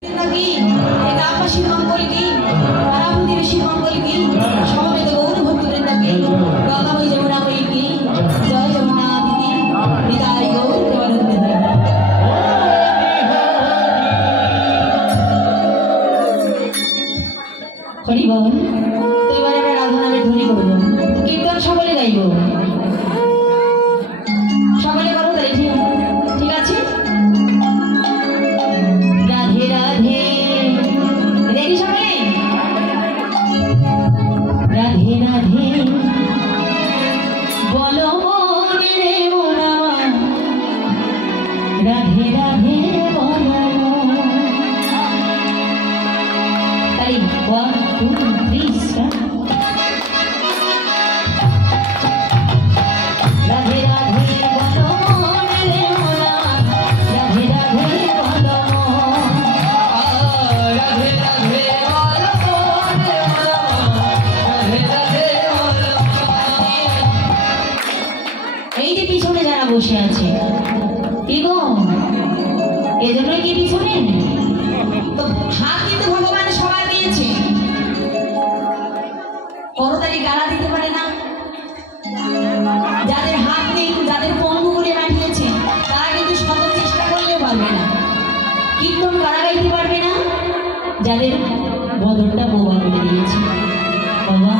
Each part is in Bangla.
lagi, apa sih mangkol ini? Para putri sih mangkol ini, sama itu baru bukti lagi. Kalau kamu jaman apa ini? Jauh jaman apa ini? Ditarik kau jaman apa ini? Kali bangun, tu ibarat apa radhana berduri kau tu. Kita সকলে গাইব, সকলে করো তাই ঠিক আছে? রাধে রাধে রেডি সকলে রাধে রাধে বলো মনে রে মোরা রাধে রাধে বলো তাই 1 2 3 start রাধে রাধে বলো মনে রে মোরা রাধে রাধে বলো এই যে পিছনে যারা বসে আছে কি গো এজন্যই কি পিছনে তো হাত কিন্তু ভগবান সবাই দিয়েছে করতালি গালা দিতে পারে না যাদের হাত নেই যাদের পঙ্গু করে পাঠিয়েছে তারা কিন্তু শত চেষ্টা করলেও পারবে না কীর্তন গালা গাইতে পারবে না যাদের বদলটা বোবা করে দিয়েছে বাবা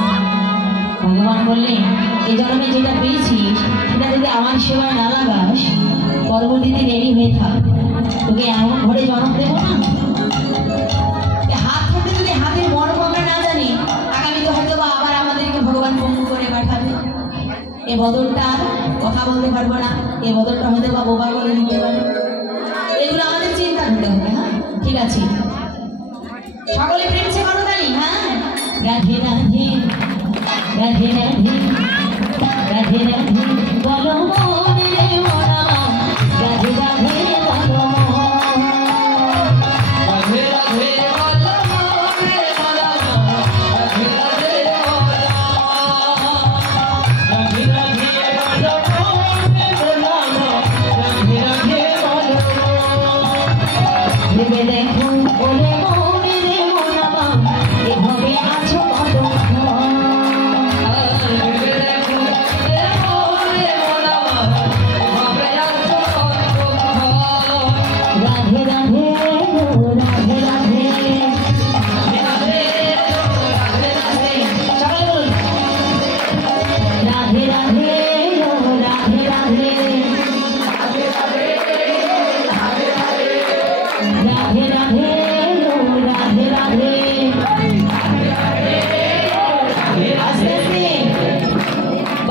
ভগবান বললেন এই জন্মে যেটা পেয়েছিস সেটা যদি আমার সেবায় না লাগাস পরবর্তীতে রেডি হয়ে থাক তোকে এমন ঘরে জন্ম দেবো না হাত থাকতে যদি হাতের মর্ম আমরা না জানি আগামীতে হয়তো বা আবার আমাদেরকে ভগবান পঙ্গু করে পাঠাবে এ বদলটা কথা বলতে পারবো না এ বদলটা হয়তো বা বোবা করে দিতে পারে এগুলো আমাদের চিন্তা করতে হবে হ্যাঁ ঠিক আছে সকলে প্রেমছে করো তাই হ্যাঁ রাধে রাধে রাধে রাধে রাধে রাধে বলো মনে রে মোরা রাধে রাধে বলো রাধে রাধে বলো মনে মোরা রাধে রাধে বলো রাধে রাধে বলো মনে মোরা রাধে রাধে বলো ভেবে দেখো বলে মনে রে মোরা এভাবে আছো কত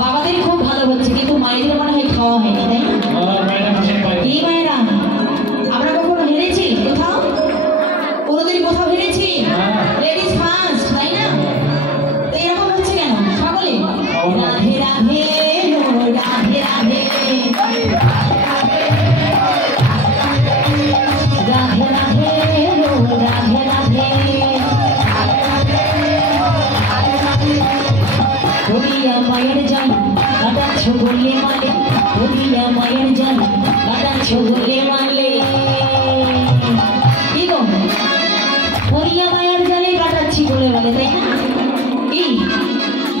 বাবাদের খুব ভালো হচ্ছে কিন্তু মায়েদের মনে হয় খাওয়া হয়নি তাই না এই মায়েরা আমরা কখনো হেরেছি কোথাও কোনোদিন কোথাও হেরেছি লেডিস ফার্স্ট তাই না তো এরকম হচ্ছে কেন সকলে রাধে রাধে রাধে রাধে রাধে রাধে রাধে রাধে হরিয়া মায়ের জান কাটাচ্ছ বললে মানে হরিয়া মায়ের জান কাটাচ্ছ বললে মানে কি গো হরিয়া মায়ের জানে কাটাচ্ছি বলে বলে তাই না কি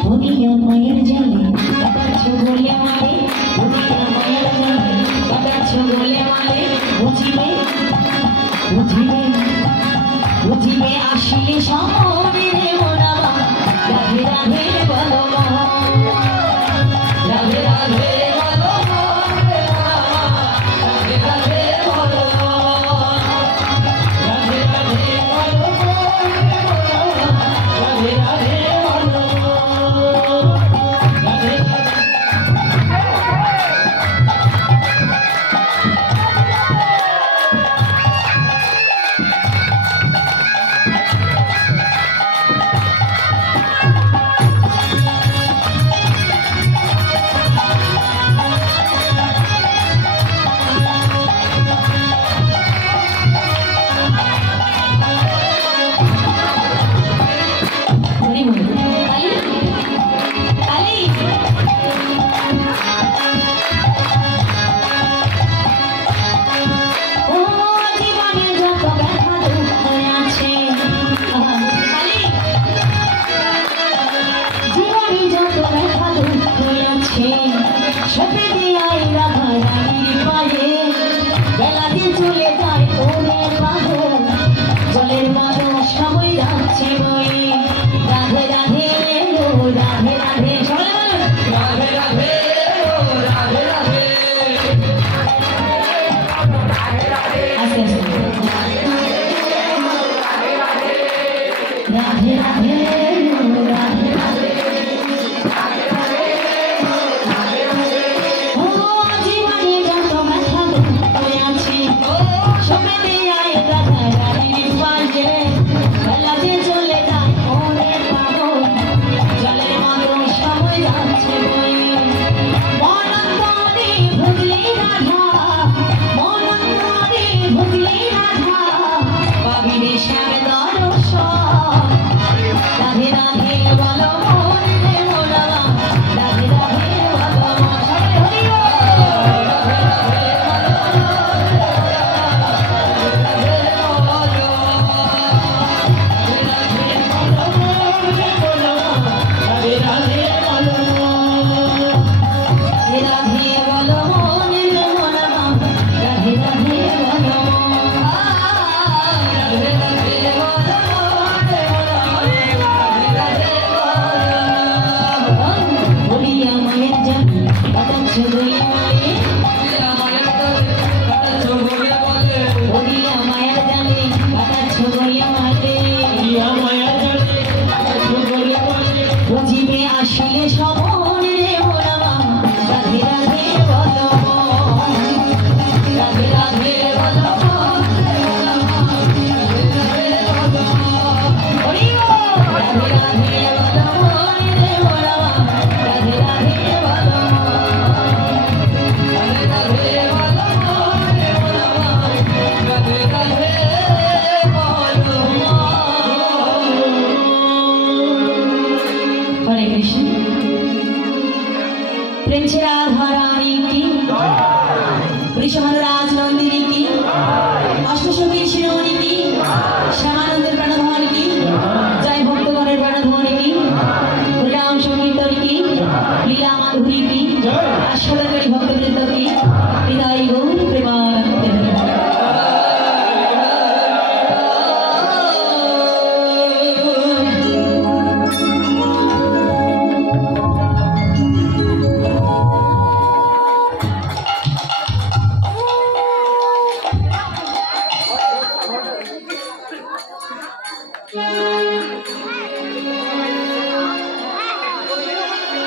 হরিয়া মায়ের জানে কাটাচ্ছ বললে মানে হরিয়া মায়ের জানে কাটাচ্ছ বললে মানে বুঝিবে বুঝিবে বুঝিবে আসিলে সমরে মোরা রাধে রাধে বলো রাধে রাধে বলো রাধে রাধে বলো রাধে রাধে বলো রাধে রাধে বলো রাধে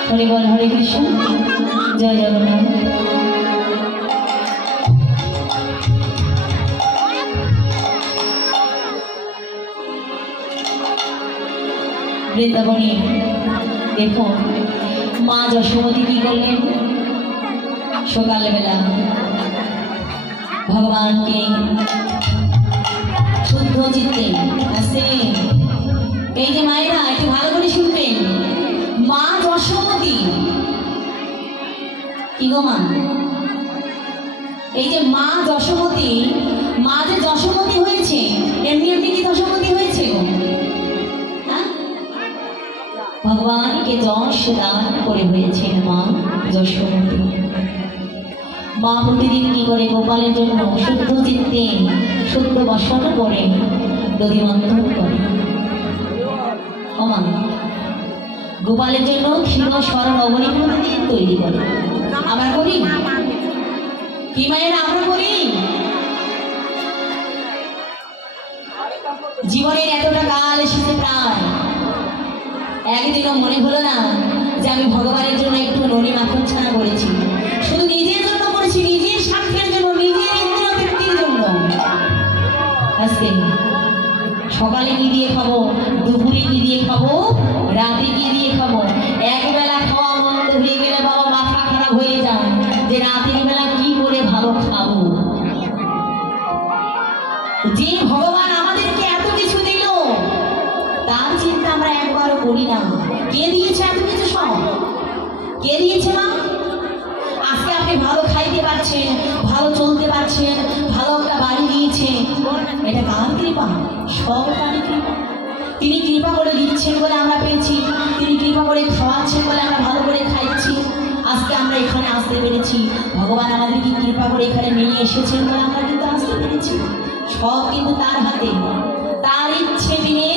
हरे बोल हरे कृष्ण जय जगन्नाथ। বৃন্দাবনে দেখো মা যশোমতী কি করলেন, সকালবেলা ভগবানকে শুদ্ধ চিত্তে আসে। এই যে মায়েরা একটু ভালো করে শুনবেন, মা যশোমতী কি গো মা, এই যে মা যশোমতী, মা যে যশোমতী হয়েছে এমনি এমনি কি যশোমতী হয়েছে গো? ভগবানকে যশ দান করে হয়েছেন মা যশোমতী। মা প্রতিদিন কি করে গোপালের জন্য শুদ্ধ চিত্তে শুদ্ধ বসন করে দধিমন্থন করে। গোপালের জন্য ক্ষীর স্মরণ অবনী প্রতিদিন তৈরি করে। আমরা করি কি মায়েরা? আমরা করি। জীবনের এতটা কাল এসেছে প্রায়, একদিনও মনে হলো না যে আমি ভগবানের জন্য একটু ননি মাখন ছাড়া করেছি। শুধু নিজের জন্য করেছি, নিজের স্বার্থের জন্য, নিজের ইন্দ্রিয় তৃপ্তির জন্য। আজকে সকালে কি দিয়ে খাবো, দুপুরে কি দিয়ে খাবো, রাতে কি দিয়ে খাবো। একবেলা খাওয়া বন্ধ হয়ে গেলে বাবা মাথা খারাপ হয়ে যায় যে রাতের বেলা কি করে ভালো খাবো। যে ভগবান আমাদেরকে এত কিছু দিল তার চিন্তা আমরা একবারও করি না। কে দিয়েছে এত কিছু? সব কে দিয়েছে মা? আজকে আপনি ভালো খাইতে পারছেন, ভালো চলতে পারছেন, ভালো একটা বাড়ি দিয়েছে, এটা কার কৃপা? সব তার কৃপা। তিনি কৃপা করে দিচ্ছেন বলে আমরা পেয়েছি, তিনি কৃপা করে খাওয়াচ্ছেন বলে আমরা ভালো করে খাইছি। আজকে আমরা এখানে আসতে পেরেছি, ভগবান আমাদেরকে কৃপা করে এখানে নিয়ে এসেছেন বলে আমরা কিন্তু আসতে পেরেছি। সব কিন্তু তার হাতে, তার ইচ্ছে বিনে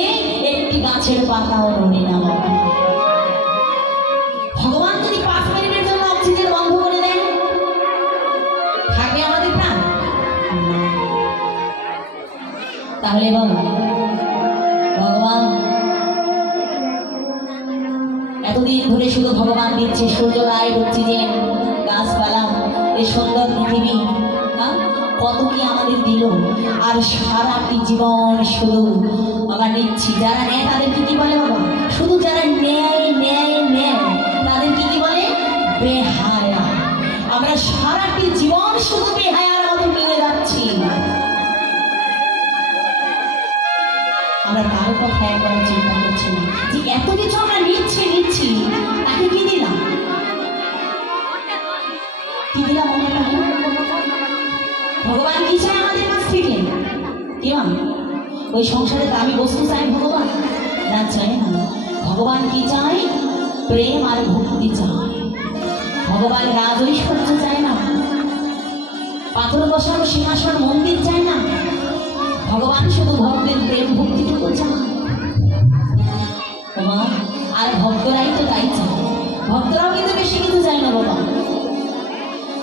একটি গাছের পাতাও নড়ে না। ভগবান যদি 5 মিনিটের জন্য অক্সিজেন বন্ধ করে দেন, থাকবে আমাদের প্রাণ? তাহলে বাবা ভগবান এতদিন ধরে শুধু ভগবান দিচ্ছে সূর্য, লাইট, অক্সিজেন, গাছপালা, এই সুন্দর পৃথিবী, কত কি আমাদের দিল। আর সারাটি জীবন শুধু আমরা নিচ্ছি। যারা নেয় তাদেরকে কি বলে বাবা? শুধু যারা নেয় নেয় নেয় তাদেরকে কি বলে? বেহায়া। আমরা সারাটি জীবন শুধু বেহায়ার মতো নিয়ে যাচ্ছি। আমরা কার কথা একবার চিন্তা করছি না যে এত কিছু আমরা নিচ্ছি তাকে কি দিলাম ভগবান কি চায় আমাদের কাছ থেকে? কি ওই সংসারে দামি বস্তু চায় ভগবান? না, চায় না। ভগবান কি চায়? প্রেম আর ভক্তি চায়। ভগবান রাজ ঐশ্বর্য চায় না, পাথর বসানো সিংহাসন মন্দির চায় না। ভগবান শুধু ভক্তের প্রেম ভক্তিটুকু চায়। আর ভক্তরাই তো তাই চায়। ভক্তরাও কিন্তু বেশি কিছু চায় না বাবা।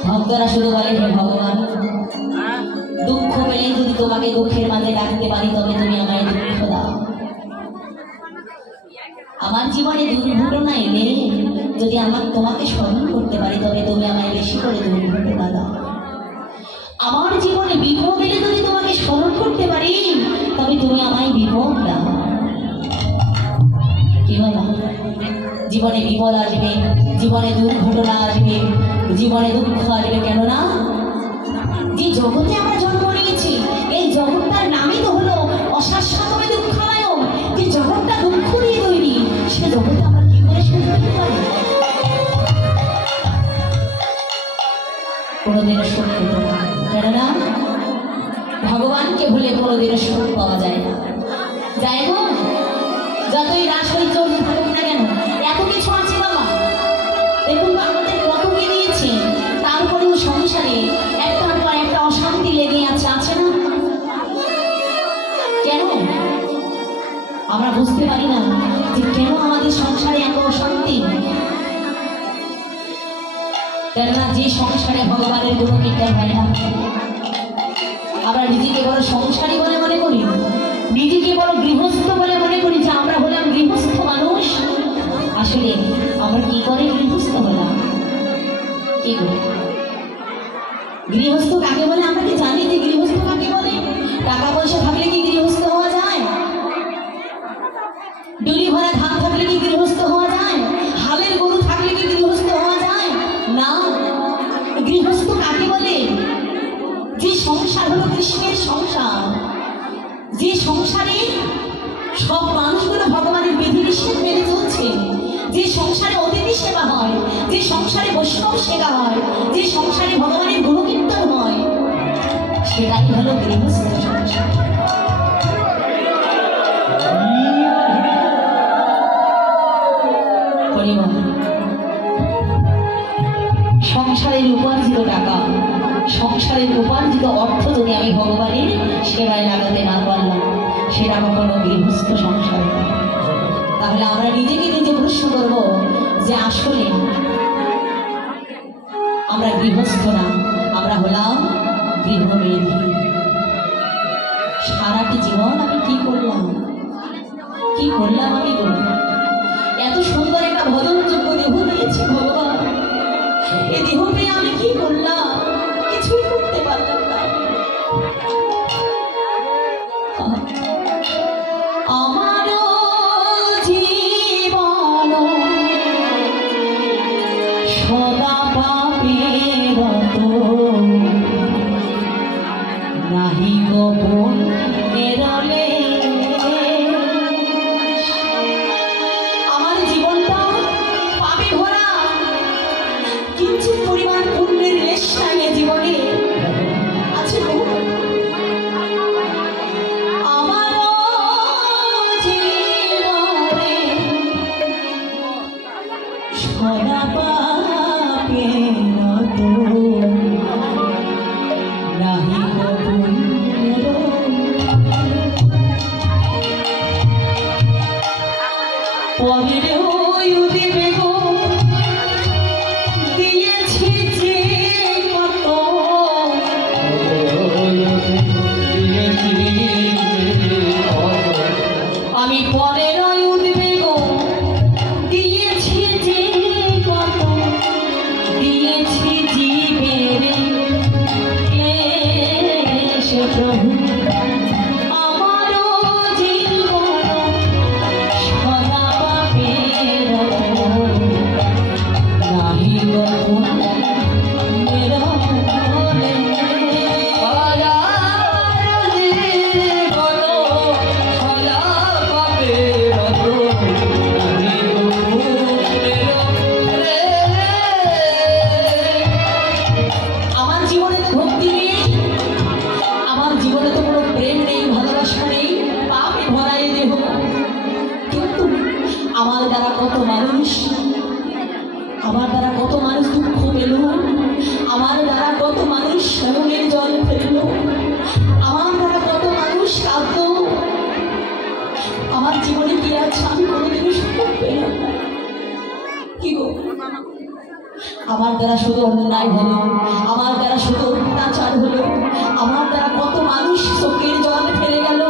ভক্তরা শুধু বলে, হে ভগবান, দুঃখ পেলে যদি তোমাকে দুঃখের মাঝে ডাকতে পারি তবে তুমি আমায় দুঃখ দাও। আমার জীবনে দুর্ঘটনা এলে যদি তোমাকে স্মরণ করতে পারি তবে তুমি আমায় বেশি করে দুর্ঘটনা দাও। আমার জীবনে বিপদ এলে যদি তোমাকে স্মরণ করতে পারি তবে তুমি আমায় বিপদ দাও। কি বলো? জীবনে বিপদ আসবে, জীবনে দুর্ঘটনা আসবে, জীবনে দুঃখ আসবে, কেননা যে জগতে আমরা জন্ম নিয়েছি এই জগৎটার নামই তো হলো অশাশ্বতমে দুঃখালয়। যে জগৎটা দুঃখ দিয়ে তৈরি, সে জগতে আমরা কি করে সুখ পেতে পারি? কোনোদিনও সুখ পেতে না, কেননা ভগবানকে ভুলে কোনোদিনও সুখ পাওয়া যায় না। যাই হোক, যতই রাস ঐশ্বর্য থাকুক না কেন, এত কিছু আছে বাবা। দেখুন আমাদের কত কি দিয়েছে, তারপরেও সংসারে একটার পর একটা অশান্তি লেগে আছে না? কেন আমরা বুঝতে পারি না যে কেন আমাদের সংসারে এত অশান্তি? কেননা যে সংসারে ভগবানের গুণকীর্তন হয় না, আমরা নিজেকে বড় সংসারী বলে মনে করি, নিজেকে বড় গৃহস্থ বলে মনে করি যে আমরা হলাম গৃহস্থ মানুষ। আসলে আমরা কি করে গৃহস্থ হলাম? কি করে গৃহস্থ কাকে বলে? আমরা কি জানি যে গৃহস্থ কাকে বলে? টাকা পয়সা থাকলে কি গৃহস্থ হওয়া যায়? ডুলি ভরা ধান থাকলে কি গৃহস্থ হওয়া যায়? হালের গরু থাকলে কি গৃহস্থ হওয়া যায়? না। গৃহস্থ কাকে বলে? যে সংসার হলো কৃষ্ণের সংসার, যে সংসারে সব মানুষগুলো ভগবানের বিধি নিষেধ মেনে চলছে, যে সংসারে অতিথি সেবা হয়, যে সংসারে বৈষ্ণব সেবা হয়, যে সংসারে ভগবানের গুণকীর্তন হয়, সেটাই হলো গৃহস্থ সংসার। সংসারের উপার্জিত টাকা, সংসারের উপার্জিত অর্থ যদি আমি ভগবানের সেবায় লাগাতে না পারলাম, সেটা কখনো গৃহস্থ সংসার। তাহলে আমরা নিজেকে নিজে প্রশ্ন করব যে আসলে আমরা গৃহস্থ না, আমরা হলাম গৃহমেধী। সারাটি জীবন আমি কি করলাম আমি এত সুন্দর একটা ভজনযোগ্য দেহ দিয়েছি ভগবান, এই দেহ পেয়ে আমি কি করলাম? কিছুই করতে পারলাম না। আমারও জীবন সদা পাপের নাহি গোপন এরলে। আমার জীবনটা পাপে ভরা, কিঞ্চিত পরিমাণ পুণ্যের লেশ নাই জীবনে আছে। আমারও জীবনে সদা পাপের নাহি গোপন পবিরে দেবে গো দিয়েছি যে কত, আমি পরের উদ্বেগ দিয়েছি যে কত, দিয়েছি জীবের ক্লেশ প্রভু। আমার দ্বারা কত মানুষ দুঃখ পেল, আমার দ্বারা কত মানুষ শ্রাবণের জল ফেলল, আমার দ্বারা কত মানুষ কাঁদল। আমার জীবনে কি আছে আমি কোনোদিনও সুখ পেলাম না। কি গো, আমার দ্বারা শুধু অন্যায় হলো, আমার দ্বারা শুধু অত্যাচার হলো, আমার দ্বারা কত মানুষ চোখের জল ফেলে গেল,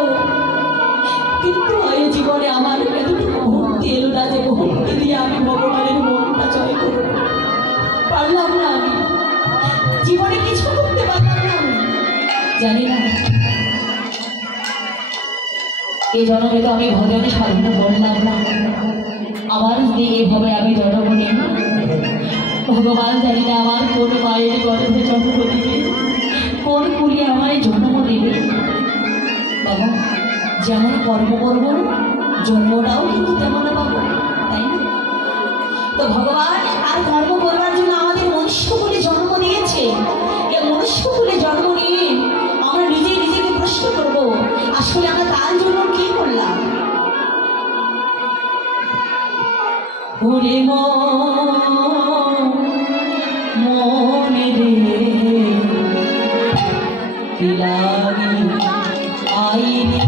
কিন্তু এই জীবনে আমার এতটুকু ভক্তি এলো না যে ভক্তি দিয়ে আমি ভগবানের মনটা জয় করব। পারলাম না, আমি জীবনে কিছু করতে পারলাম না। আমি জানি না এই জন্মে তো আমি ভজনে সাধন করলাম না, আমার দিকে এভাবে আমি জন্ম নেই। ভগবান জানি না আমার কোন মায়ের গর্ভে জন্ম দিবে, কোন কুলে আমায় জন্ম দেবে। বাবা, যেমন কর্ম করবো জন্মটাও কিন্তু তেমন পাবো, তাই না? তো ভগবান আর কর্ম করবার জন্য আমাদের মনুষ্য কুলে জন্ম দিয়েছে। এই মনুষ্য কুলে জন্ম নিয়ে আমরা নিজেকে প্রশ্ন করবো, আসলে আমরা তার জন্য কি করলাম? মনে রে আইনি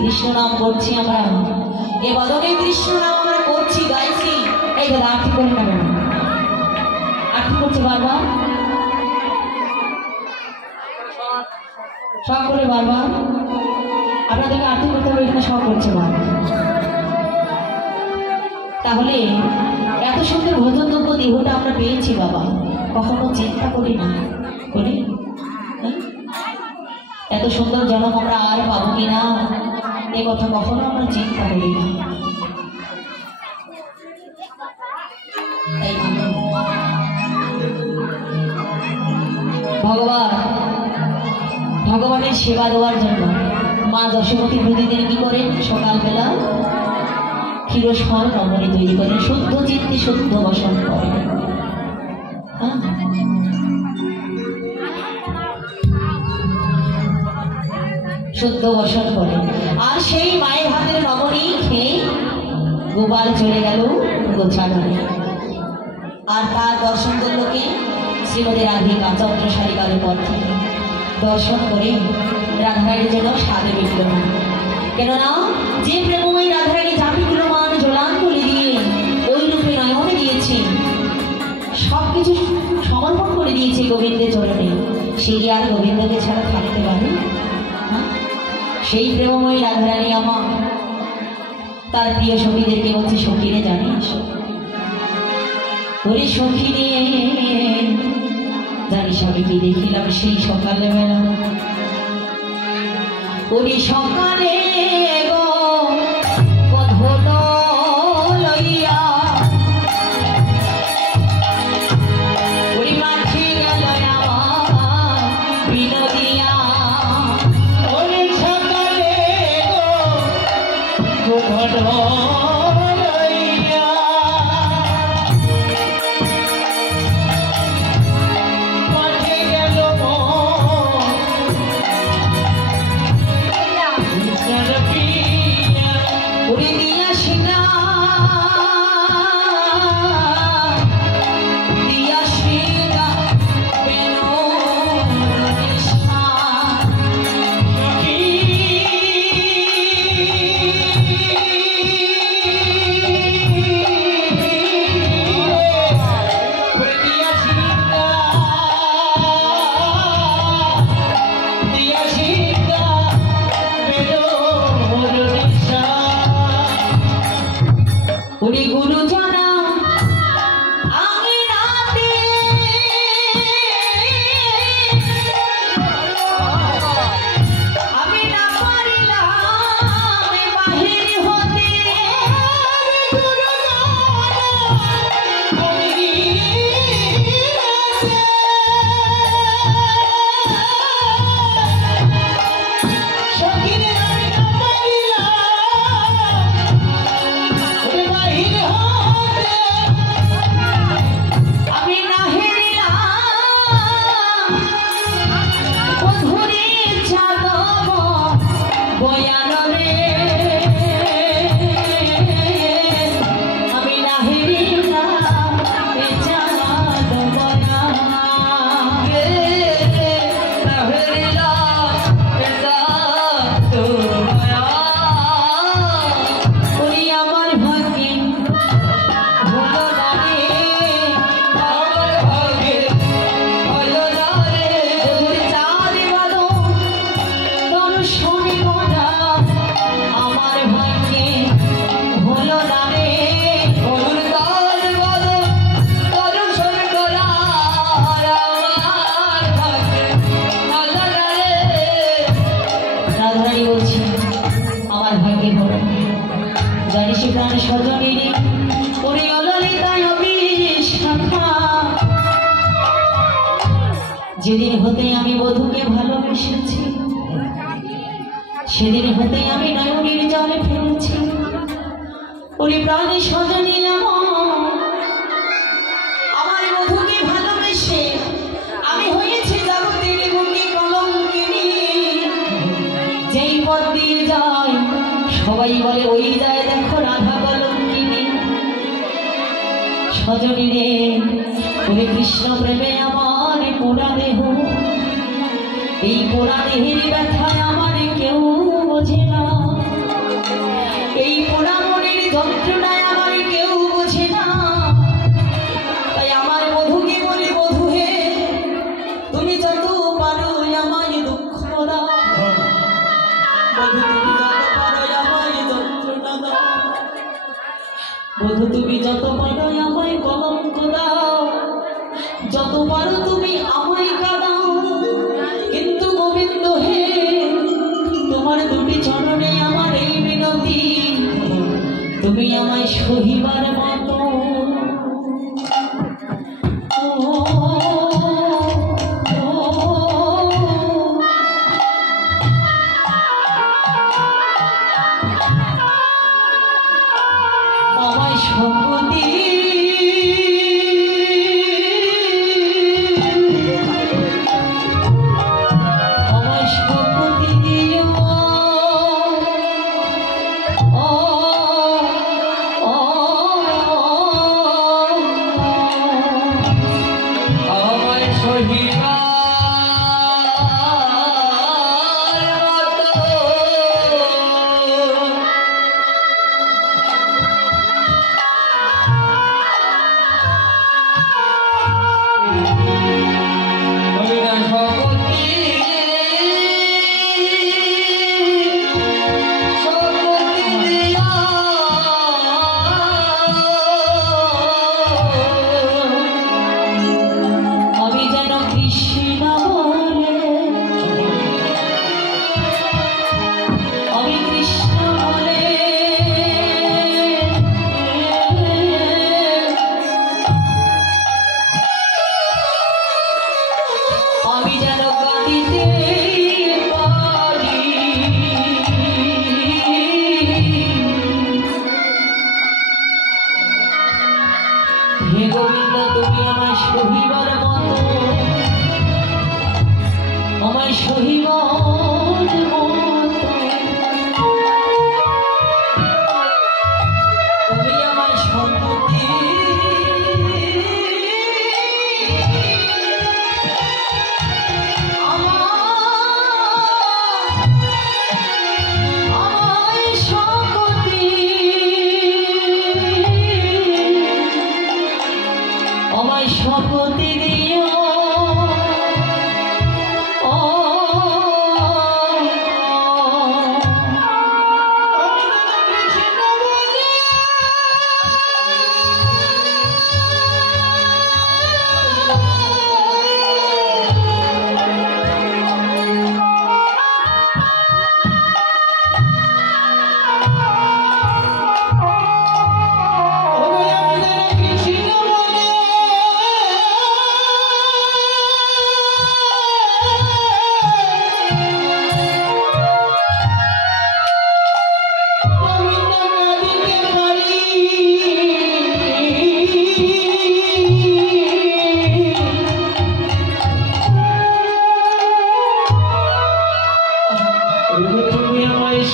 কৃষ্ণ নাম করছি আমরা, এ বদনে কৃষ্ণ নাম আমরা করছি, গাইছি। এই দাদা আরতি করে নেবেন, আরতি করছে বারবার, সব করে বারবার আপনাদেরকে আরতি করতে হবে, এখানে সব করছে বারবার। তাহলে এত সুন্দর ভোজনযোগ্য দেহটা আমরা পেয়েছি বাবা, কখনো চিন্তা করি না, করি এত সুন্দর জন্ম আমরা আর পাবো কিনা এ কথা কখনো আমরা চিন্তা করি না। তাই ভগবান ভগবানের সেবা দেওয়ার জন্য মা দশমতী প্রতিদিন কি করেন? সকালবেলা ক্ষীরসর রমণী তৈরি করেন, শুদ্ধ চিত্তে শুদ্ধ বসন করেন। শুদ্ধ বসন করেন। আর সেই মায়ের হাতের রমণী খেয়ে গোপাল চলে গেল গোছাঘরে। আর তার দর্শন করলো কে? শ্রীমতী রাধিকা চন্দ্রসারিকালের পর থেকে দর্শন করে রাধারানীর জন্য স্বাদে মিটল না। কেননা যে প্রেমময়ী রাধারানী জাপিগুলোমান জলাঞ্জলি দিয়ে ওই রূপে নয়নে দিয়েছে, সবকিছু সমর্পণ করে দিয়েছে গোবিন্দের চরণে, সে কি আর গোবিন্দকে ছাড়া থাকতে পারে? সেই প্রেমময়ী রাধারানী আমার তার প্রিয় সখীদেরকে বলছে, সখীরে জানিস ওরে সখী নিয়ে জানিস আমি কি দেখিলাম সেই সকালে বেলা? ওরে সকালে গো কধল লইয়া ওরে মাঠে গেল আমার বিনোদিয়া। ওরে সকালে গো কধল যেদিন হতে আমি বধূকে ভালোবেসেছি সেদিন হতে আমি নয়নের জলে ফেলেছি। ওরে প্রাণী সজনী আমার বধূকে ভালোবেসে আমি হয়েছি জগতের বুকে কলঙ্কিনী। যেই পথ দিয়ে যায় সবাই বলে ওই যায় দেখো রাধা কলঙ্কিনী। সজনী রে ওরে কৃষ্ণ প্রেমে আমার পোড়া দেহ, এই পোড়া দেহের ব্যথায় আমার কেউ বোঝে না, এই পোড়া মনের যন্ত্রণায় আমার কেউ বোঝে না। তাই আমার বধূকে বলি বধূ হে তুমি যত পারো আমায় দুঃখ দাও, বধূ তুমি যত পারো আমায় যন্ত্রণা দাও, বধূ তুমি যত পারো আমায় কলঙ্ক দাও, যত পারো তুমি আমায় কাঁদাও। কিন্তু গোবিন্দ হে তোমার দুটি চরণে আমার এই বিনতি, তুমি আমায় সহিবার মতো। কৃষ্ণ বলে, আমি কৃষ্ণ বলে আমি যেন কাঁদিতে পারি। হে গোবিন্দ তুমি আমায় সহিবার মতো, আমায় সহিবার মতো তুমি আমায় সম্মতি আমায় শপথি দিও।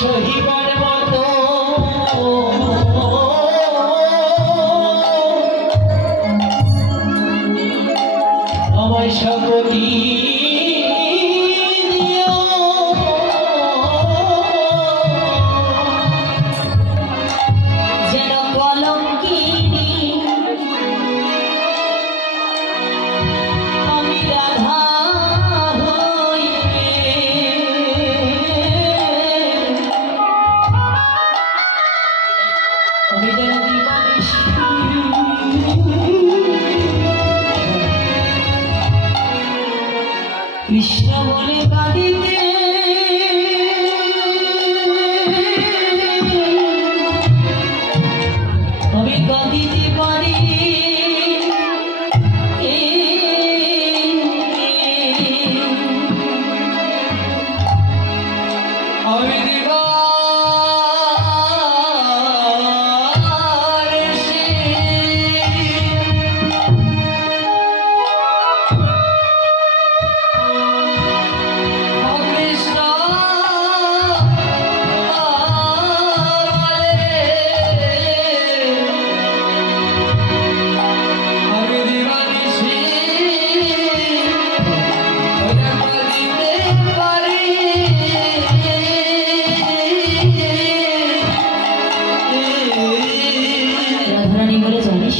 সহিবার মতো আমায় শপথি দিও। যেন কলঙ্কিনী আমি রাধা কৃষ্ণ বলে কাঁদিতে আমি কাঁদিতে পারি।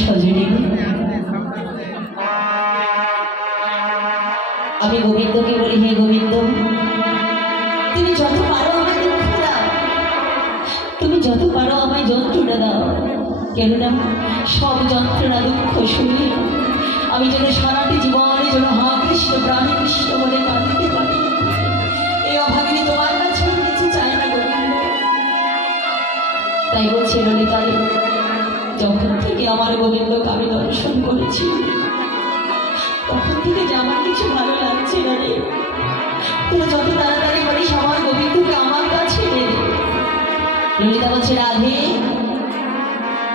আমি আমি গোবিন্দকে বলি, হে গোবিন্দ তুমি যত পারো আমায় দুঃখ দাও, তুমি যত পারো আমায় যন্ত্রণা দাও, কেননা সব যন্ত্রণা দুঃখ শুনি আমি যেন সারাটি জীবনে যেন হা কৃষ্ণ প্রাণী কৃষ্ণ বলে কাঁদিতে পারি। এই অভাগিনী তোমার কাছে কিছু চাই না গোবিন্দ। তাই বলছে ললিতারে, যখন থেকে আমার গোবিন্দকে আমি দর্শন করেছি তখন থেকে যে আমার কিছু ভালো লাগছে না রে। তোরা যত তাড়াতাড়ি বলিস আমার গোবিন্দকে আমার কাছে রে। ললিতা বলছে, রাধে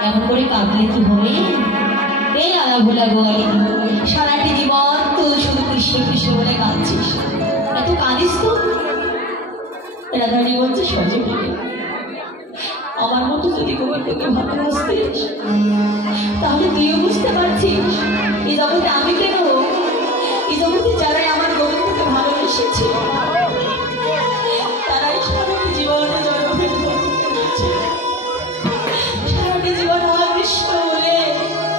এমন করে কাঁদলে কি হবে? এই আলা ভোলা গোয়ালি সারাটি জীবন তুই শুধু কৃষ্ণ কৃষ্ণ বলে কাঁদছিস, এত কাঁদিস তো? রাধারানী বলছে, সজীবী আমার মতো যদি গোবিন্দকে ভালোবাসতিস তাহলে তুইও বুঝতে পারছিস এই জগতে আমি কেন, এই জগতে যারাই আমার গোবিন্দকে ভালোবেসেছে তারাই সারাটি জীবনে সারাটি জীবন আমার কৃষ্ণ বলে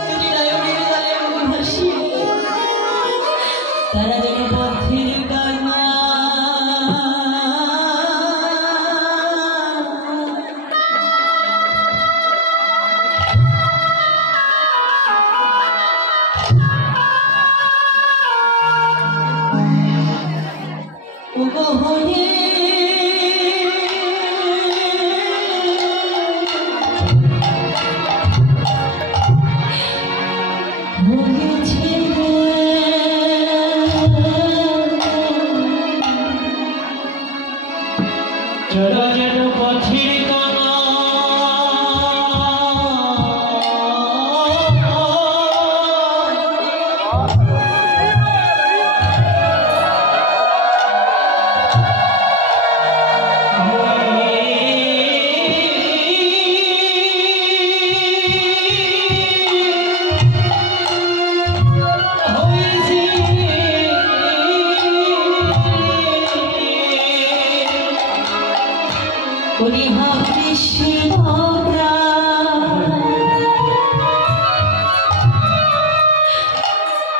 যদি নয়নের জলে মুখ হাসি তারা যেন পথের কান্না ওগো হয়ে চলো যেন পথির কানা হরিহা কৃষ্ণ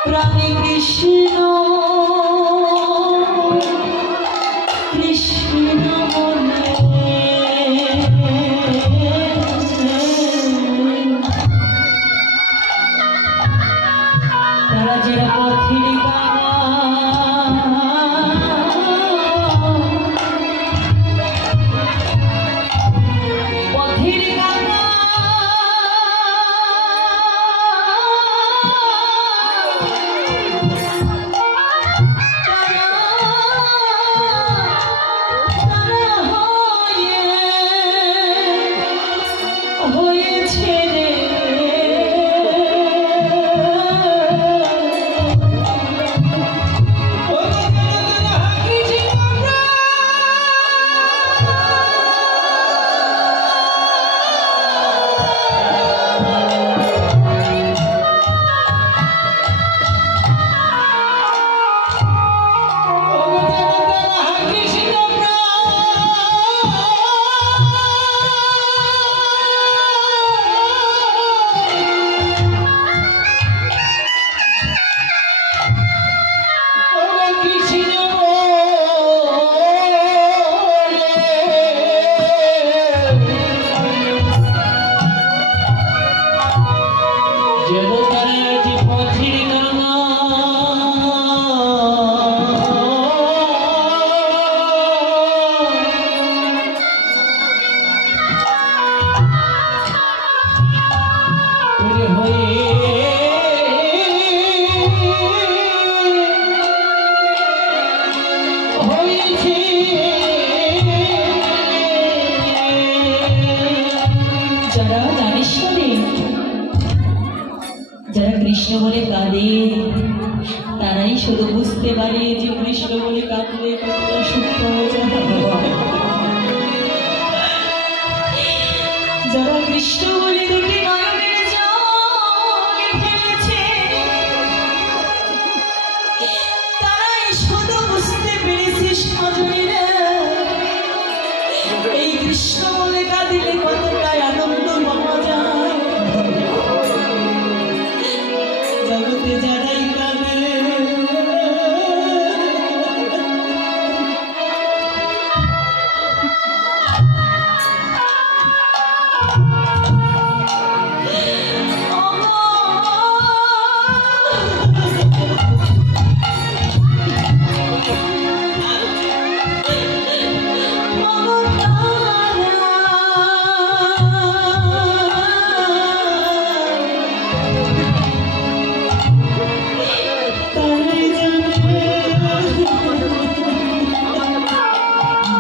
প্রাণে কৃষ্ণ কৃষ্ণ মনে তারা যে পথির গানা যারা কৃষ্ণ বলে কাঁদে তারাই শুধু বুঝতে পারে যে কৃষ্ণ বলে কাঁদলে কতটা সুখ পাওয়া যায়। যারা কৃষ্ণ বলে দুটি নয়নের জল ফেলেছে তারাই শুধু বুঝতে পেরেছে সজনীরা এই কৃষ্ণ বলে কাঁদিলে কতটাই আনন্দ পাওয়া যায়। জগতে যারাই কাঁদে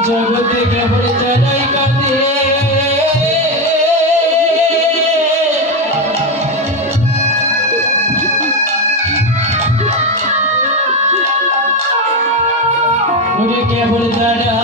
জগতে কেবল যারাই কাঁদে কেবল যারা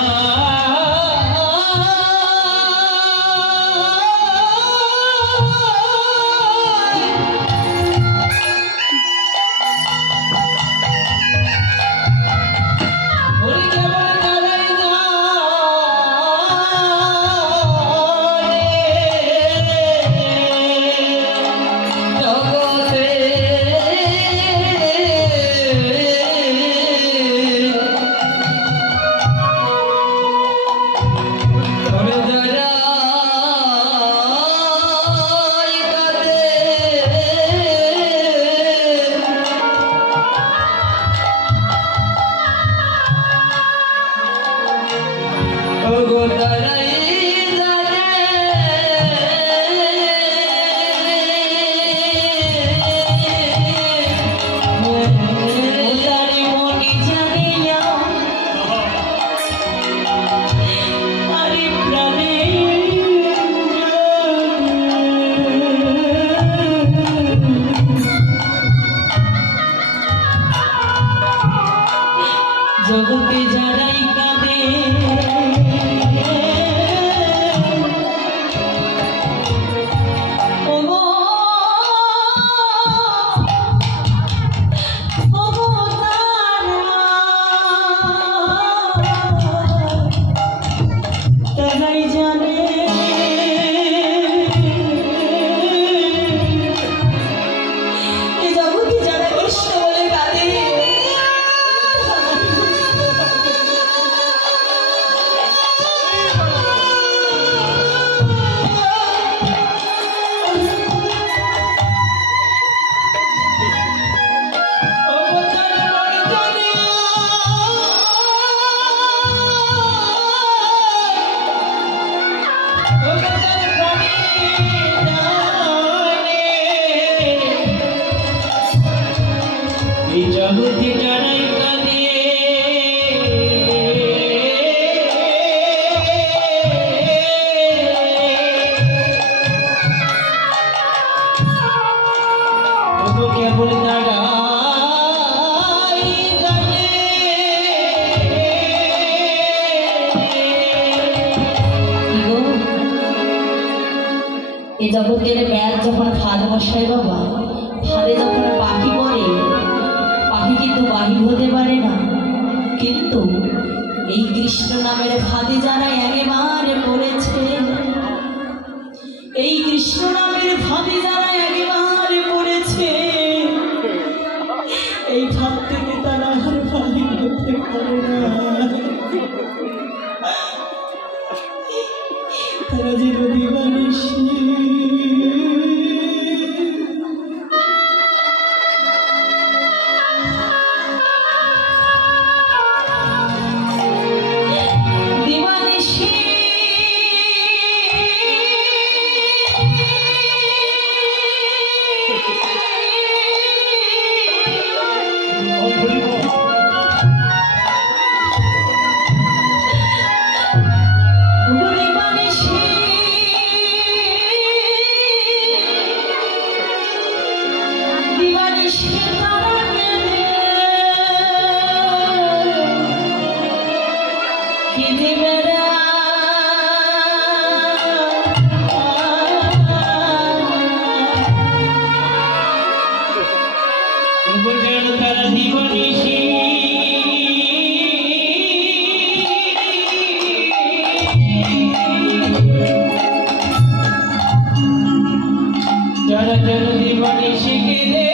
জগতে যারাই কাঁদে জগতে যারাই কাঁদে তবু কেবল তারাই জানে এই জগতের ব্যাগ যখন ফাঁদ বসায় বাবা, ফাঁদে যখন পাখি পড়ে, পাখি কিন্তু বাহির হতে পারে না। কিন্তু এই কৃষ্ণ নামের ফাঁদে যারা একেবারে পড়েছে, এই কৃষ্ণ নামের ফাঁদে যারা একেবারে পড়েছে, এই ফাঁদ থেকে তারা আর বাহির হতে পারে না। তারা যে নদী বানিয়েছে তারা দিবানিশি যারা যেন দিবানিশি কেঁদে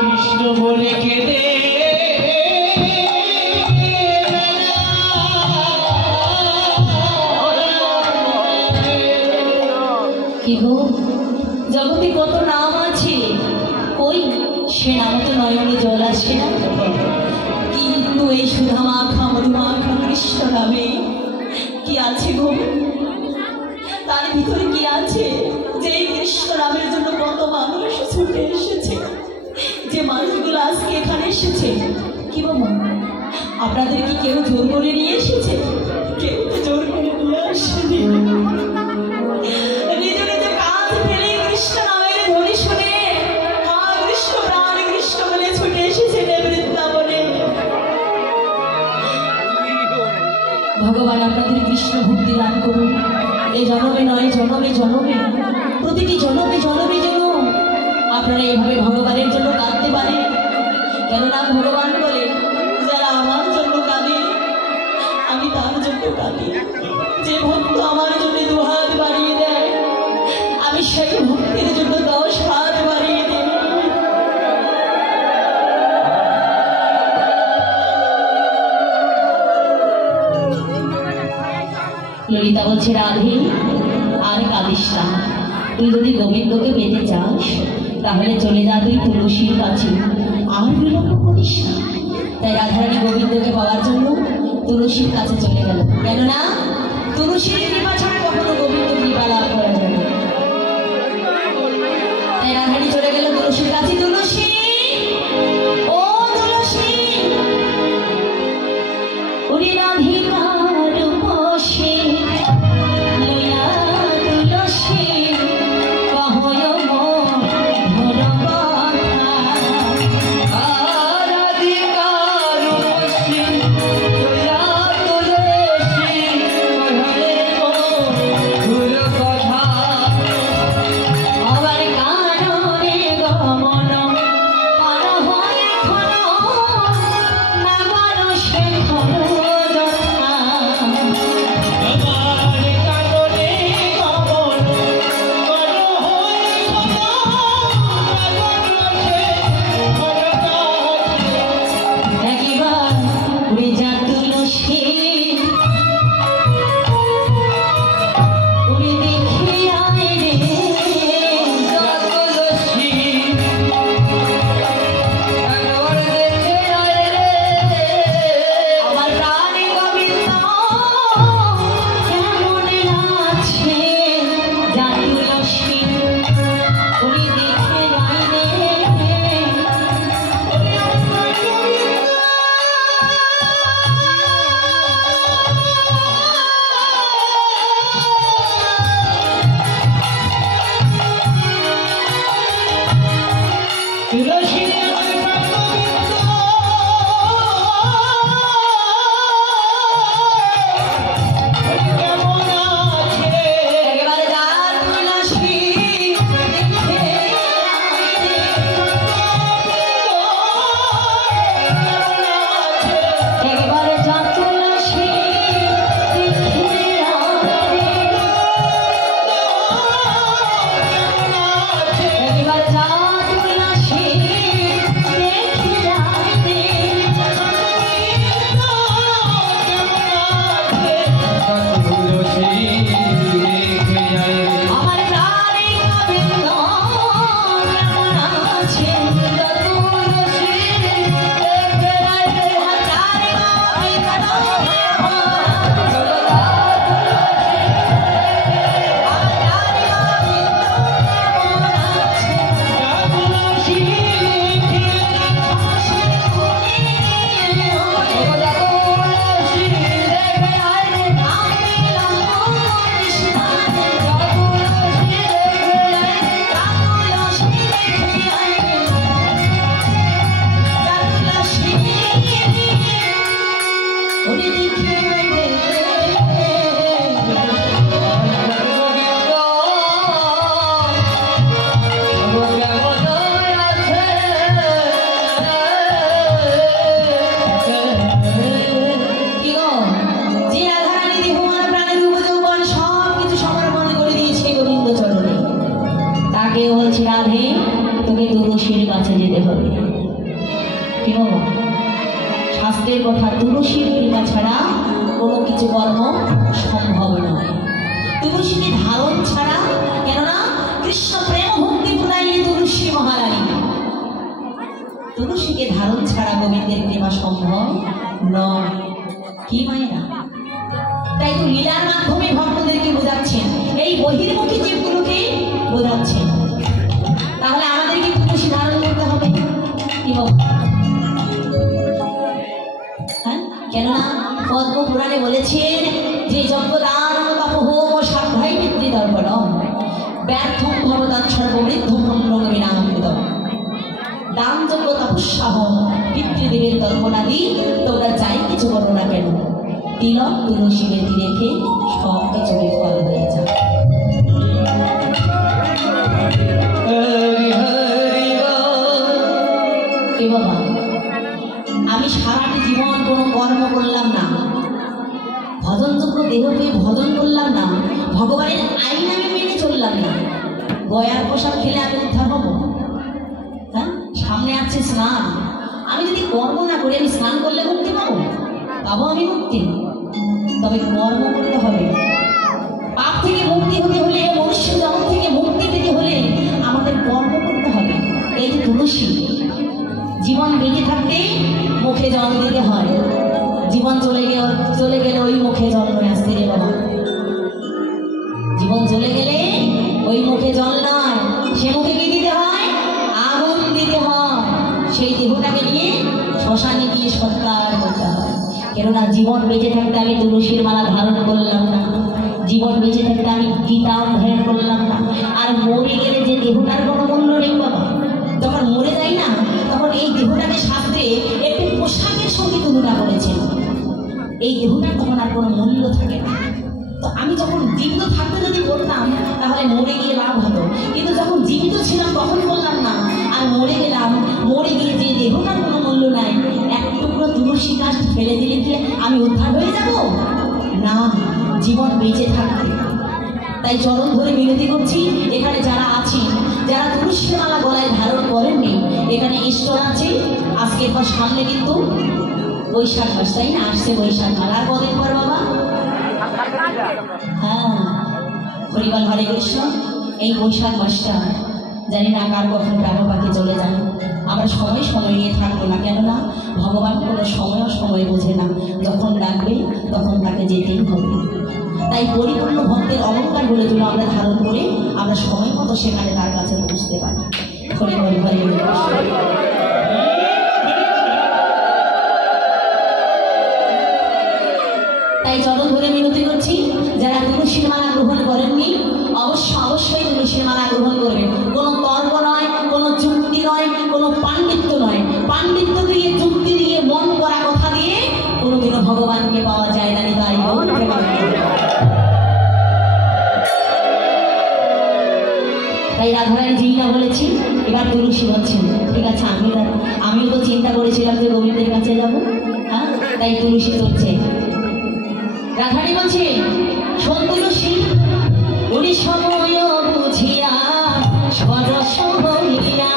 কৃষ্ণ বলে কেঁদে কি গো, জগতে কত নাম আছে, সে নাম তো নয়নে জল আসে না, কিন্তু এই সুধা মাখা মধু মাখা কৃষ্ণ নামে কি আছে গো? তার ভিতরে কি আছে যে এই কৃষ্ণ নামের জন্য কত মানুষ ছুটে এসেছে, যে মানুষগুলো আজকে এখানে এসেছে? কি বাবা, আপনাদের কি কেউ জোর করে নিয়ে এসেছে? কেউ তো জোর করে নিয়ে আসেনি। নিজ নিজ কাজ ফেলে কৃষ্ণ নামের ধ্বনি শুনে মা কৃষ্ণ প্রাণ কৃষ্ণ বলে ছুটে এসেছে বৃন্দাবনে। ভগবান আপনাদের কৃষ্ণ ভক্তি দান করুন। এই জন্মে নয়, জন্মে জন্মে, প্রতিটি জন্মে জন্মে যেন আপনারা এইভাবে ভগবানের জন্য কাঁদতে পারেন। কেননা ভগবান বলে, যারা আমার জন্য কাঁদে আমি তার জন্য কাঁদি। যে ভক্ত আমার জন্য 2 হাত বাড়িয়ে দেয়, আমি সেই ভক্তের জন্য 10 হাত বাড়িয়ে দেই। ললিতা বলছে, রাধে আর কাঁদিস না, তুই যদি গোবিন্দকে পেতে চাস তাহলে চলে যা তুই তুলসীর কাছে, আর বিলম্ব করিস না। তাই রাধারানী গোবিন্দকে পাওয়ার জন্য তুলসীর কাছে চলে গেল। কেননা তুলসীর কৃপা ছাড়া কখনো গোবিন্দ কৃপা লাভ করা যায় না। তাই রাধারানী চলে গেল তুলসীর কাছে। তুলসী, ও তুলসী, উনি রাধিকার বসে লইয়া তুলসী কহয় মধুর কথা। রাধিকার বসে লইয়া তুলসী কহয় মধুর কথা। আবার কাননে গমন কান হয়ে খন নাগর শেখর যথা। আমার কাননে গমন কান হয়ে খন নাগর শেখর যথা। একবার উড়ে যা তুলসী, উড়ে দেখে আয় রে তুলসী, একবার দেখে আয় রে আমার প্রাণে গোবিন্দ কেমন আছে। যা তুলসী, উড়ে দেখে আয় রে। তুলসী আমার প্রাণগোবিন্দ, কেমন আছে? একেবারে যা তুলসী দেখে আয় রে। একবারে যা তুলসী দেখে আয় রে। একবার যা তুলসী দেখে আয় রে। আমার প্রাণে গোবিন্দ কেমন আছে। তুলসী দেখে আয় রে। আমার প্রাণে গোবিন্দ কি গো, যে রাধারানী দেহমান প্রাণের উপযৌবন সবকিছু সমর্পণ করে দিয়েছে গোবিন্দ চরণে, তাকে বলছে, রাধে তোকে তুলসীর কাছে যেতে হবে। কি গো, শাস্ত্রের কথা, তুলসীর কৃপা ছাড়া কোনো কিছু কর্ম সম্ভব নয়। তুলসীকে ধারণ ছাড়া, কেননা কৃষ্ণ প্রেম ভক্তি প্রদায়ী তুলসী মহারানী। গোবিন্দের কৃপা সম্ভব নয়। কি মায়েরা, তাই তো লীলার মাধ্যমে ভক্তদেরকে বোঝাচ্ছেন, এই বহির্মুখী জীবগুলোকে বোঝাচ্ছেন। তাহলে আমাদেরকে তুলসী ধারণ করতে হবে কি বল? হ্যাঁ, কেননা পদ্ম পুরাণে বলেছেন যে যজ্ঞদান তপোহোম সাধ্যায় পিতৃদর্পণম ব্যর্থম ভবদান সর্ববৃদ্ধম ব্রহ্মবিনামৃতম। দান যজ্ঞ তপস্যাহ পিতৃদেবের তর্পণাদি তোমরা যাই কিছু করো না কেন, তিলক তুলসী বেদি রেখে সব কিছু বিফল হয়ে যায়। এ বাবা, আমি সারাটি জীবন কোনো কর্ম করলাম না, ভজনযোগ্য দেহকে ভজন করলাম না, ভগবানের আইন আমি মেনে চললাম না, গয়ার পোশাক খেলে আমি উদ্ধার হব? হ্যাঁ, সামনে আছে স্নান, আমি যদি কর্ম না করি আমি স্নান করলে মুক্তি পাবো? পাবো আমি মুক্তি, তবে কর্ম করতে হবে। পাপ থেকে মুক্তি হতে হলে, মনুষ্য জগৎ থেকে মুক্তি পেতে হলে আমাদের কর্ম করতে হবে। এই যে তুলসী, জীবন বেঁচে থাকতে মুখে জল দিতে হয়, জীবন চলে গেলে ওই মুখে জল নয় আসতে রে বাবা। জীবন চলে গেলে ওই মুখে জল নয়, সে মুখে কি দিতে হয়? আগুন দিতে হয়। সেই দেহটাকে নিয়ে শ্মশানে গিয়ে সৎকার করতে হয়। কেননা জীবন বেঁচে থাকতে আমি তুলসীর মালা ধারণ করলাম না, জীবন বেঁচে থাকতে আমি গীতা অধ্যয়ন করলাম না, আর মরে গেলে যে দেহটার কোনো মূল্য নেই বাবা। যখন মরে যাই না, তখন এই দেহটাকে শাস্ত্রে একটি পোশাকের সঙ্গে তুলনা করেছেন। এই দেহটার তখন আর কোনো মূল্য থাকে না। তো আমি যখন জীবিত থাকতে যদি করতাম তাহলে মরে গিয়ে লাভ হতো, কিন্তু যখন জীবিত ছিলাম তখন বললাম না, আর মরে গেলাম, মরে গিয়ে যে দেহটার কোনো মূল্য নাই, এক টুকরো তুলসী গাছ ফেলে দিলে কি আমি উদ্ধার হয়ে যাব? না, জীবন বেঁচে থাকতে। তাই চরণ ধরে মিনতি করছি, এখানে যারা আছি, যারা তুলসী মালা গলায় ধারণ করেননি, এখানে ঈশ্বর আছে। আজকের পর সামনে কিন্তু বৈশাখ মাস, তাই না? আসছে বৈশাখ মাস, আর কদিন পর বাবা? হ্যাঁ, হরিবল হরে কৃষ্ণ। এই বৈশাখ মাসটা জানি না কার কখন প্রাণ পাখি চলে যায়। আমরা সময় নিয়ে থাকবো না, কেননা ভগবান কোনো সময় বোঝে না, যখন ডাকবে তখন তাকে যেতেই হবে। তাই পরিপূর্ণ ভক্তের অলঙ্কারগুলো যেন আমরা ধারণ করে আমরা সময় মতো সেখানে তার কাছে পৌঁছতে পারি। হরিবল হরে কৃষ্ণ। তাই চরণ ধরে মিনতি করছি, যারা তুলসীর মালা গ্রহণ করেননি অবশ্যই তুলসীর মালা গ্রহণ করবেন। কোনো তর্ক নয়, কোনো যুক্তি নয়, কোনো পাণ্ডিত্য নয়। পাণ্ডিত্য দিয়ে, যুক্তি দিয়ে, মন করা কথা দিয়ে কোনোদিনও ভগবানকে পাওয়া যায় না। তাই তাই রাধারানী যেই না বলেছি, এবার তুলসী হচ্ছেন। ঠিক আছে, আমিও তো চিন্তা করেছিলাম যে গোবিন্দের কাছে যাবো, হ্যাঁ, তাই তুলসী চলছে। রাধারানী বলছে, শোন তুলসী, উনি সময় বুঝিয়া সরস হইয়া,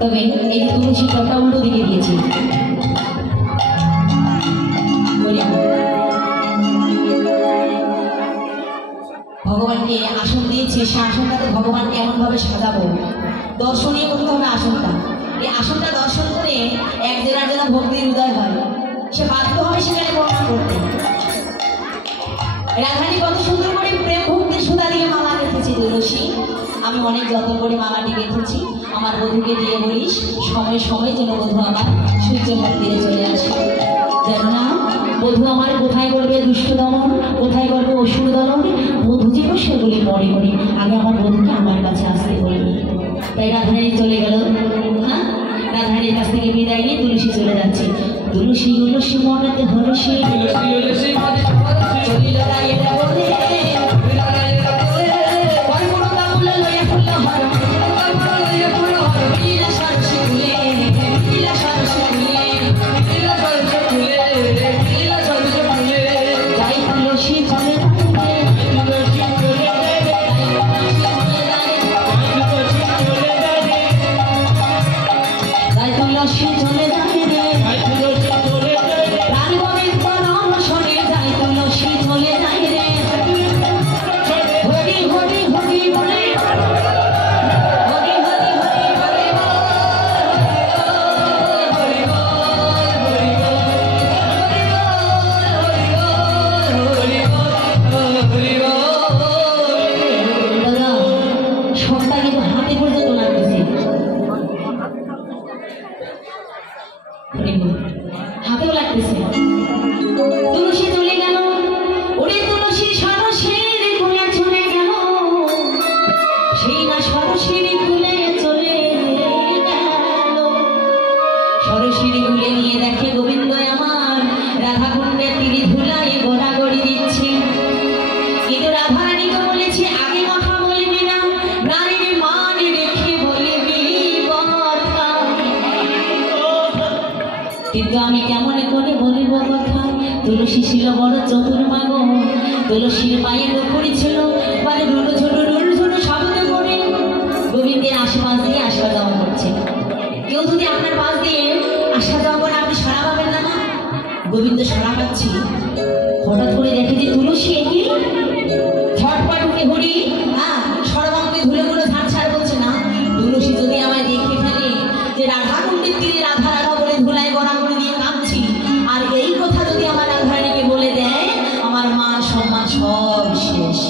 তবে এই তুলসী চরটা উল্টো দিকে দিয়েছি। ভগবানকে আসন দিয়েছি, সে আসনটাতে ভগবানকে এমনভাবে সাজাবো, দর্শনীয় করতে হবে আসনটা। এই আসনটা দর্শন করে একজনের যেন ভক্তির হৃদয় হয়, সে বাধ্য হবে সেখানে প্রণাম করতে। রাধারানী কত সুন্দর করে প্রেম ভক্তির সুতা দিয়ে মালা রেখেছে, তুলসী, আমি অনেক যত্ন করে মালাটি গেঁথেছি, আমার বধূকে দিয়ে বলিস সময় সময় যেন বধূ আমার সূর্য মন্দিরে চলে আসে। যেন না বধূ আমার কোথায় করবে দুষ্ট দমন, কোথায় করবে অসুর দমন, বধূ যেন সেগুলি মনে করি আগে আমার বধূকে আমার কাছে আসতে বলবে। তাই রাধারানী চলে গেল। হ্যাঁ, রাধারানীর কাছ থেকে বিদায় নিয়ে তুলসী চলে যাচ্ছে। তুলসী তুলসী মনেতে হরসে চলিল রায়েরা বলে হাতেও লাগতেছে। তুলসী চলে গেল, ওরে তুলসী সরসের কুলে চলে গেল, সেই না সরসের কুলে চলে গেল। সরসের কুলে নিয়ে দেখে গোবিন্দ আমার রাধা কুণ্ডের তীরে ধুলায় গড়াগড়ি দিচ্ছে। কিন্তু রাধারানী তো বলেছে আগে কথা বলবি না, নারীর মান রেখে বলবি কথা। কিন্তু আমি কেমন করে বলিব কথা? তুলসী ছিল বড় চতুর্মাগ, তুলসীর পায়ে গোপড়ি ছিল, মানে রুড়ো ঝুড়ো শব্দ করে গোবিন্দের আশপাশ দিয়ে আসা যাওয়া করছে। কেউ যদি আপনার পাশ দিয়ে আসা যাওয়া করে আপনি সারা পাবেন না? গোবিন্দ সারা পাচ্ছি। হঠাৎ করে দেখে যে তুলসী এগিয়ে ঝটপট উঠে ঘুরি, হ্যাঁ সর্বাঙ্গে ধুলোগুলো ঝাড়ছাড় করছে না। তুলসী যদি আমায় দেখে ফেলে যে রাধা কুণ্ডের তীরে রাধা রাধা বলে ধুলায় গড়াগড়ি দিয়ে কাঁদছি, আর এই কথা যদি আমার রাধারানীকে বলে দেয়, আমার মান সম্মান সব শেষ।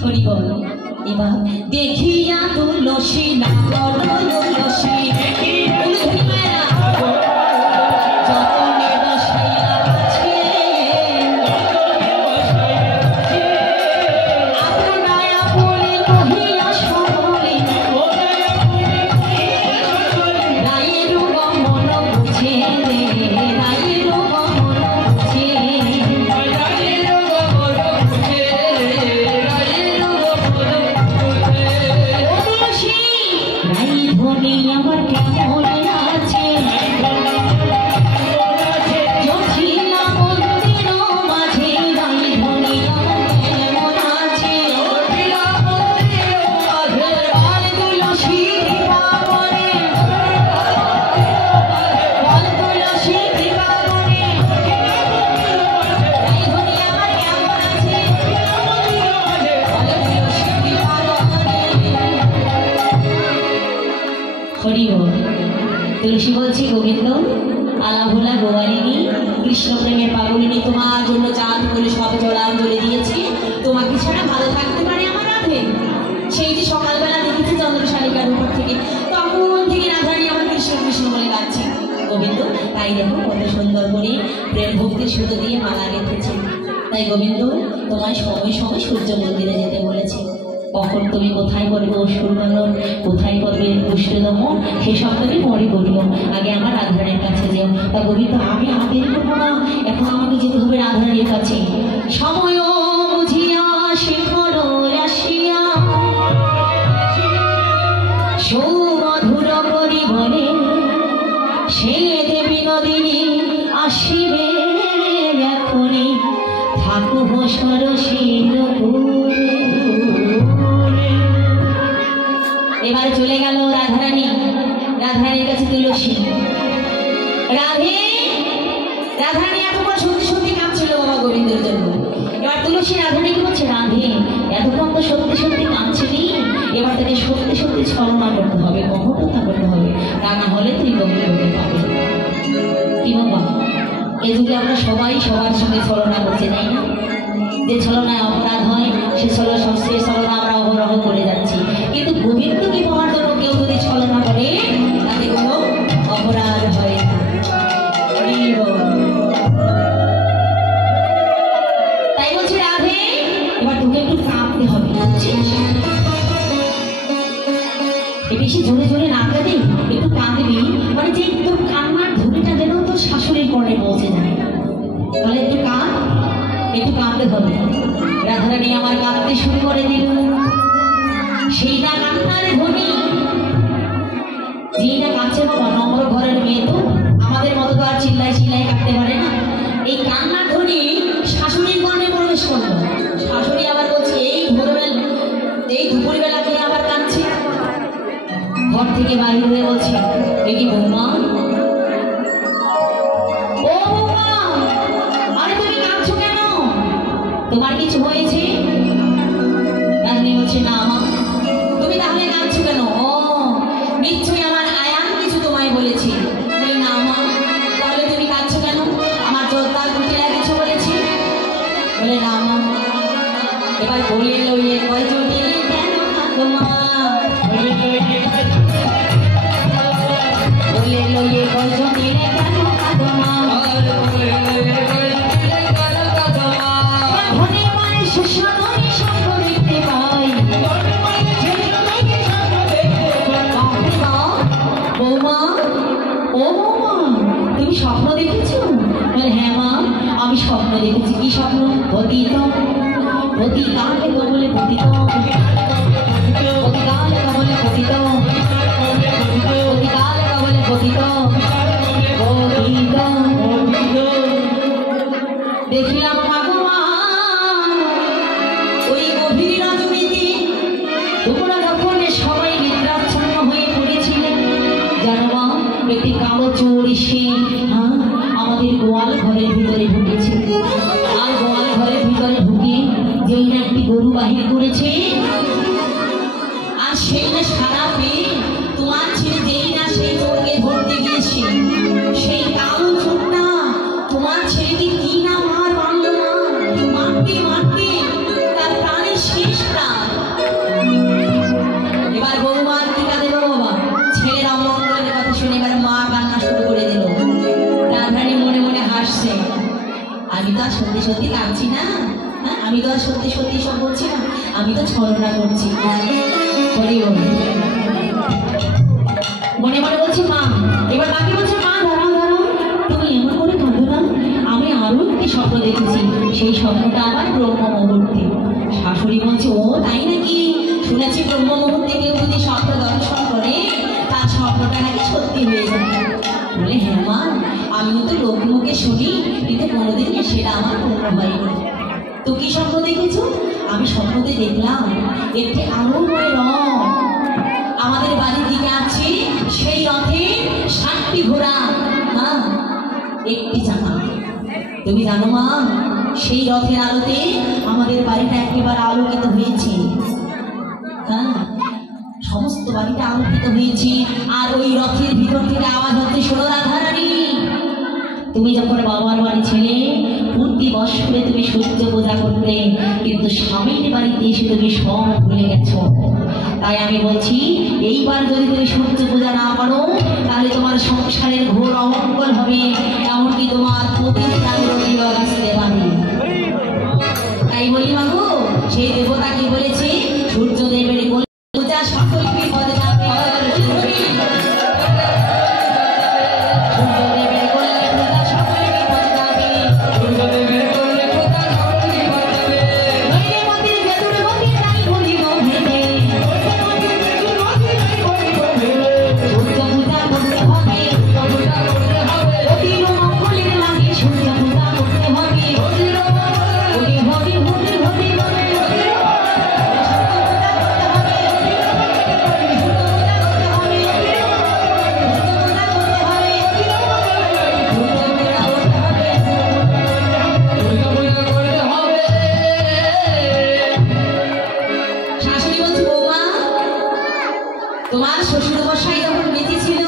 হরি বল। এবার দেখিয়া তুলসী না তুলসী তুলসী বলছি গোবিন্দ আলাভোলা গোয়ালিনী কৃষ্ণ প্রেমের পাগলিনী, তোমার জন্য চাঁদ বলে সব জলাঞ্জলি দিয়েছি, তোমাকে ছাড়া ভালো থাকতে পারে আমার রাধে? সেই যে সকালবেলা দেখেছি চন্দ্রশালিকার উপর থেকে, তখন থেকে রাধারানী আমার কৃষ্ণ কৃষ্ণ বলে গাচ্ছে। গোবিন্দ তাই দেখো কত সুন্দর করে প্রেম ভক্তির সুতো দিয়ে মালা গেঁথেছে। তাই গোবিন্দ তোমায় সময় সময় সূর্য মন্দিরে যেতে বলেছে। কখন তুমি কোথায় করবে অসুর দমন, কোথায় করবে দুষ্টদম, সেসব তুমি মনে করিও, আগে আমার রাধারানীর কাছে যেও। তা গোবিন্দ আমি দেরি করবো না, এখন আমাকে যেতে হবে রাধারানীর কাছে। সময় বুঝিয়া শিখর আসিয়া সুমধুর করি বলে, সে দেবী নদিনী আসিবে এখনই, থাকুব সরসীর পুরে। এবারে চলে গেল রাধারানী, রাধারানীর কাছে তুলসী। রাধারানী এতক্ষণ সত্যি সত্যি কাঁদছিল বাবা গোবিন্দের জন্য। এবার তুলসী রাধারানীকে বলছে, রাধে এতক্ষণ তো সত্যি সত্যি কাঁদছিলি, এবার তাকে সত্যি সত্যি ছলনা করতে হবে, কপটতা করতে হবে, তা না হলে তুই গোবিন্দকে পাবি। কি বাবা, এ যুগে আমরা সবাই সবার সঙ্গে ছলনা করছি, তাই না? যে ছলনায় অপরাধ হয় সে ছলনা আমরা অহরহ করে যাচ্ছি, কিন্তু গোবিন্দকে পাওয়ার জন্য কেউ যদি ছলনা করে তাতে কোনো অপরাধ হয় না। তাই বলছি রাধে, এবার তোকে একটু কাঁপতে হবে, বেশি জোরে জোরে না কাঁদে, একটু কাঁদবি, মানে যে তোর কান্নার ধুলিটা যেন তোর শাশুড়ির পরে পৌঁছে যায়, তাহলে একটু কাঁদতে হবে। রাধারানী আমার কাঁদতে শুরু করে দিল, সেইটা কান্নার ধ্বনি, যেটা কাঁদছে বাবা নম্র ঘরের মেয়ে, তো আমাদের মতো তো আর চিল্লাই কাঁদতে পারে না। এই কান্নার ধ্বনি শাশুড়ির মনে প্রবেশ করলো। শাশুড়ি আবার বলছে এই দুপুরবেলা কে আবার কাঁদছে। ঘর থেকে বাইরে হয়ে বলছে, দেখি বৌমা, ও বৌমা, আরে তুমি কাঁদছো কেন? তোমার কিছু হয়েছে? রানী বলছে, না মা। তুমি তাহলে কাঁদছো কেন? ও নিশ্চয়ই আমার আয়ান কিছু তোমায় বলেছে। না মা, তাহলে তুমি কাঁদছো কেন? আমার জোরদার কুটিরা কিছু বলেছে? বলে না মা। এবার বলে লইয়ে কয়জন কেন কাঁদো মা? বলে লইয়ে কয়জন কেন কাঁদো মা? ধনে মানে সুস্বাদনে স্বপ্ন দেখতে পাই। বৌমা, ও বৌমা, তুমি স্বপ্ন দেখেছো? বলে হ্যাঁ মা, আমি স্বপ্ন দেখেছি। কি স্বপ্ন? পতিত কালে কবলে পতিত, পতিকালে কবলে পতিত, পতিকালে কবলে পতিত, দেখিলাম ভগবান ওই গভীর রজনীতে তোমরা যখন সবাই নিদ্রাচ্ছন্ন হয়ে পড়েছিলেন, জানো মা, একটি কালো চোর এসে আমাদের গোয়াল ঘরের ভিতরে ঢুকেছে। আর গোয়াল ঘরের ভিতরে ঢুকে যেই না একটি গরু বাহির করেছে, আর সেই না সারা পেয়ে তোমার ছেলে যেই না সেই চোরকে ধরতে গিয়েছে, সেই কালো চোরটা তোমার ছেলেকে কি না মারলো না, মারতে তার প্রাণের শেষ প্রাণ। এবার বৌমার কি কাঁদে বাবা, ছেলের অমঙ্গলের কথা শুনে এবার মা কান্না শুরু করে দিল। রাধারানী মনে মনে হাসছে, আমি তো আর সত্যি কাঁদছি না, আমি তো আর সত্যি সব বলছি না, আমি তো ছলনা করছি। মনে মনে বলছে মা, এবার বাকি বলছে মা দাঁড়াও, তুমি এমন করে কাঁদো না, আমি আরো একটি স্বপ্ন দেখেছি, সেই স্বপ্নটা আমার ব্রহ্ম মুহূর্তে। শাশুড়ি বলছে, ও তাই নাকি? শুনেছি ব্রহ্ম মুহূর্তে কেউ যদি স্বপ্ন দর্শন করে তার স্বপ্নটা নাকি সত্যি হয়ে যায়। বলে হ্যাঁ মা, আমিও তো লোকমুখে শুনি, কিন্তু কোনোদিন সেটা আমার পূর্ণ হয়নি। তো কি স্বপ্ন দেখেছো? আমি স্বপ্নতে দেখলাম একটি আলোময় রথ আমাদের বাড়ির দিকে আছে, সেই রথে 7টি ঘোড়া, একটি চাকা। তুমি জানো মা, সেই রথের আলোতে আমাদের বাড়িটা একেবারে আলোকিত হয়েছে। সমস্ত বাড়িটা আলোকিত হয়েছে। আর ওই রথের ভিতর থেকে আওয়াজ হচ্ছে, শোনো রাধারানী, তুমি যখন বাবার বাড়ি ছিলে প্রতি বছরে তুমি সূর্য পূজা করতে, কিন্তু স্বামীর বাড়িতে এসে তুমি সব ভুলে গেছো। তাই আমি বলছি, এইবার যদি তুমি সূর্য পূজা না করো তাহলে তোমার সংসারের ঘোর অমঙ্গল হবে, এমনকি তোমার প্রতিদিন আসতে পারে। তাই বলি মাগো, সেই দেবতাকে বলেছি সূর্যদেবের পূজা সকল বিপদ যাবে। তোমার শ্বশুর মশাই যখন বেঁচে ছিল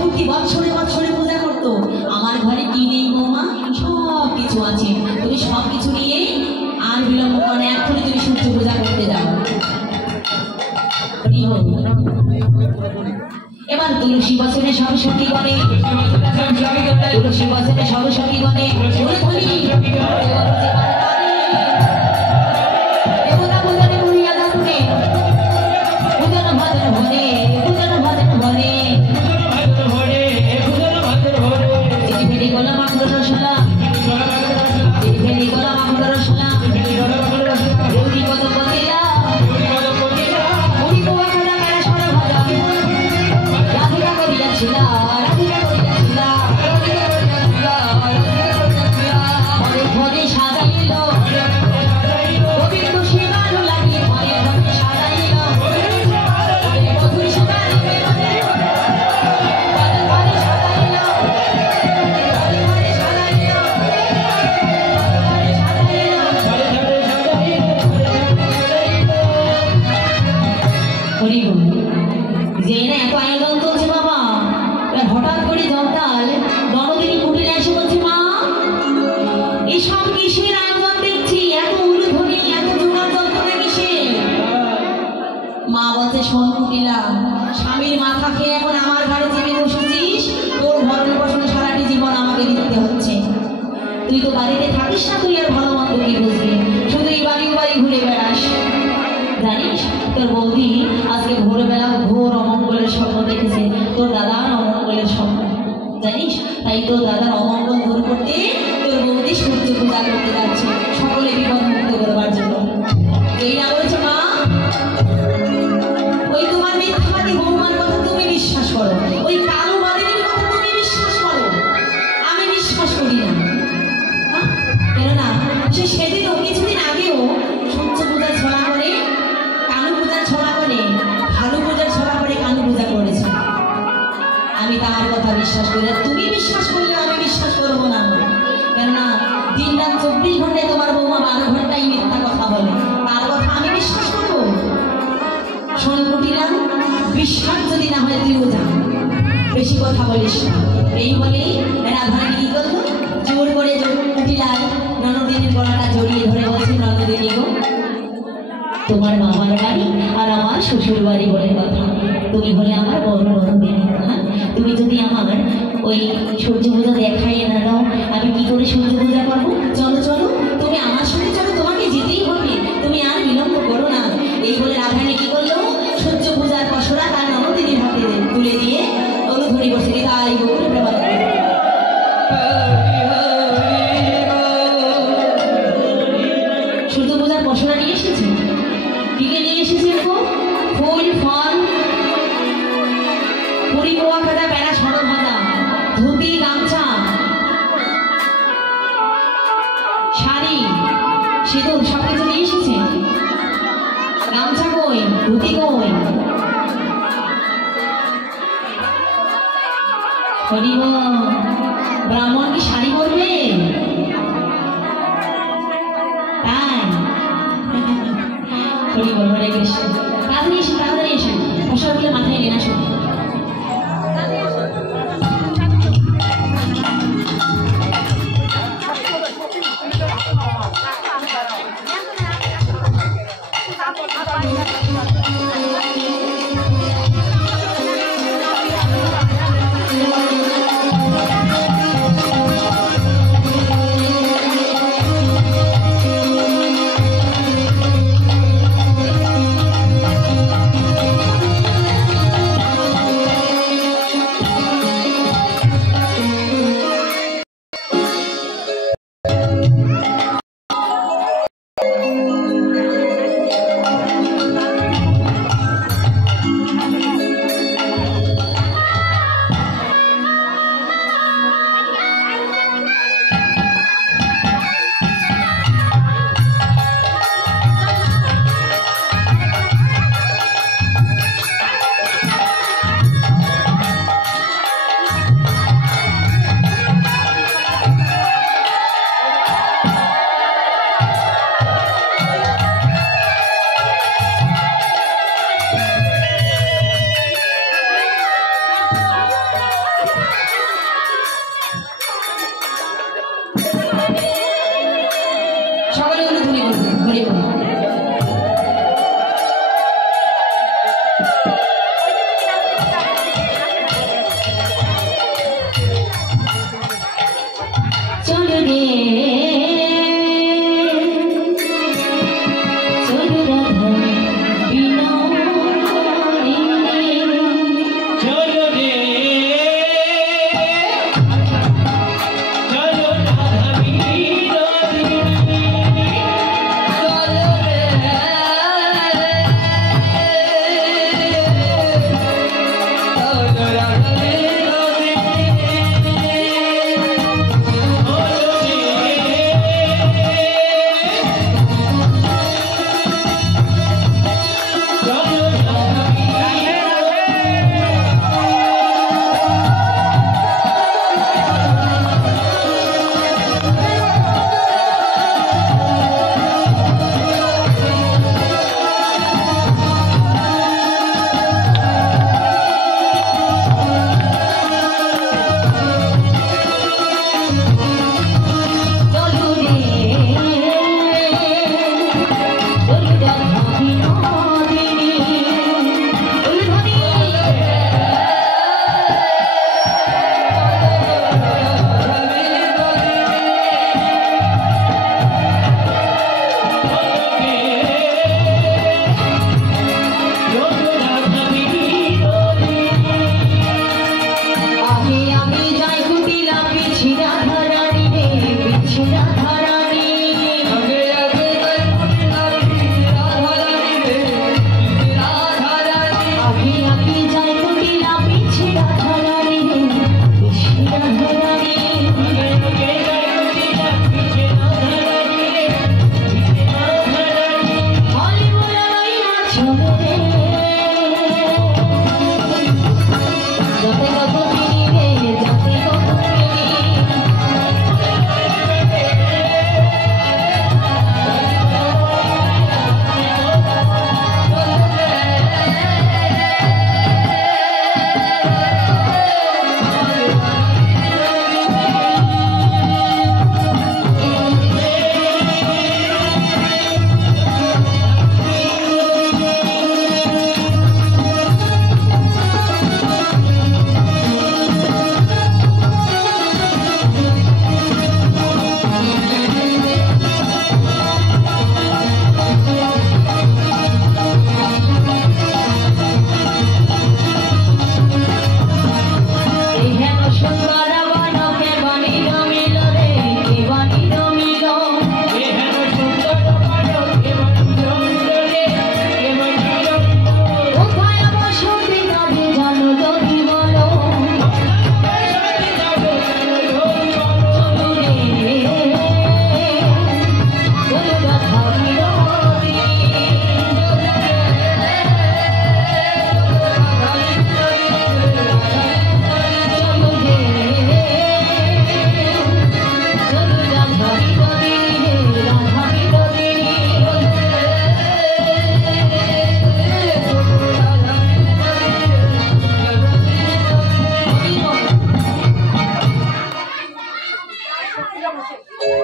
প্রতি বছরে পূজা করতো। আমার ঘরে কি নেই বৌমা? সব কিছু আছে, তুমি সব কিছু সব সখী গণে তুলসী বচনে সব সখী গণে দেবতা পূজনে করিয়া যাতুনে পূজন ভজন ভরে পূজন ভজন ভরে চিঠি ফেরি গোলাম আখর রসলা চিঠি ফেরি গোলাম আখর রসলা গৌরী কত পতিলা মুড়ি পোয়া খানা মেরা সরা ভাজা রাধিকা করিয়াছিলা রাধিকা করিয়াছিলা ঘরে ঘরে সাজাইল গোবিন্দ সেবারও লাগি ঘরে ঘরে সাজাইল মধুর সেবার ঘরে ঘরে সাজাইল ঘরে ঘরে সাজাইল হরিবল যে না এত আয়োজন চলছে বাবা এবার হঠাৎ করে জগদাল ননদিনী কুটিরে এসে বলছে মা এসব কিসের আয়োজন দেখছি এত উলুধ্বনি এত জোগাড় যন্ত্রণা কিসের মা বলছে শোন কুটিলা স্বামীর মাথা খেয়ে এখন আমার ঘরে চেপে বসেছিস তোর ভরণ পোষণে সারাটি জীবন আমাকে দিতে হচ্ছে তুই তো বাড়িতে থাকিস না তুই আর ভালো মন্দ কি বুঝবি শুধু এই বাড়ি বাড়ি ঘুরে বেড়াস জানিস তোর বৌদি আজকে ভোরবেলা ঘোর অমঙ্গলের স্বপ্ন দেখেছে তোর দাদার অমঙ্গলের স্বপ্ন জানিস তাই তোর দাদার অমঙ্গল দূর করতে তোর বৌদি সূর্য পূজা করতে যাচ্ছে সকলে বিপদ মুক্ত করবার জন্য এই না বলেছে মা ওই তোমার মিথ্যাবাদী বৌমার কথা তুমি বিশ্বাস করো ওই কালো বাদিনীর কথা তুমি বিশ্বাস করো আমি বিশ্বাস করি না কেননা সে সেদিনও কিছুদিন আগেও সূর্য পূজার ছড়া করে কানু পূজার ছড়া করে ভালু পূজার ছড়া করে কানু পূজা করেছে আমি তার কথা বিশ্বাস করি আর তুমি বিশ্বাস করলে আমি বিশ্বাস করবো না কেননা দিন রাত 24 ঘন্টায় তোমার বৌমা 12 ঘন্টায় মিথ্যা কথা বলে তার কথা আমি বিশ্বাস করবো শোন কুটিলাম বিশ্বাস যদি না হয় তুইও জান বেশি কথা বলিস না এই বলেই রাধারানী কি করলো জোর করে কুটিলার ননদিনীর গলাটা জড়িয়ে ধরে বলছে ননদিনী গো তোমার মামার বাড়ি আর আমার শ্বশুর বাড়ি বলে কথা তুমি হলে আমার বড় ননদিনী হ্যাঁ তুমি যদি আমার ওই সূর্য পূজা দেখাই না দাও আমি কি করে সূর্য পূজা করবো চলো চলো তুমি আমার সঙ্গে চলো তোমাকে যেতেই হবে তুমি আর বিলম্ব করো না এই বলে রাধারানী কি করলো সূর্য পূজার পশরা তার ননদিনীর হাতে তুলে দিয়ে অনুধ্বনি করছে তাই গৌর প্রবাদ সূর্য পূজার পশরা নিয়ে এসেছে দিকে নিয়ে এসেছে ফুল ফল পুরি পোয়া খাতা বেড়া সরব ভাতা ধুতি গামছা শাড়ি সিঁদুর সবকিছু নিয়ে এসেছে গামছা কই ধুতি কই হরিব ব্রাহ্মণ কি শাড়ি পরবে তাই হরিবল হরে কৃষ্ণ তাড়াতাড়ি এসে ফসলগুলো মাথায় নিয়ে আসুন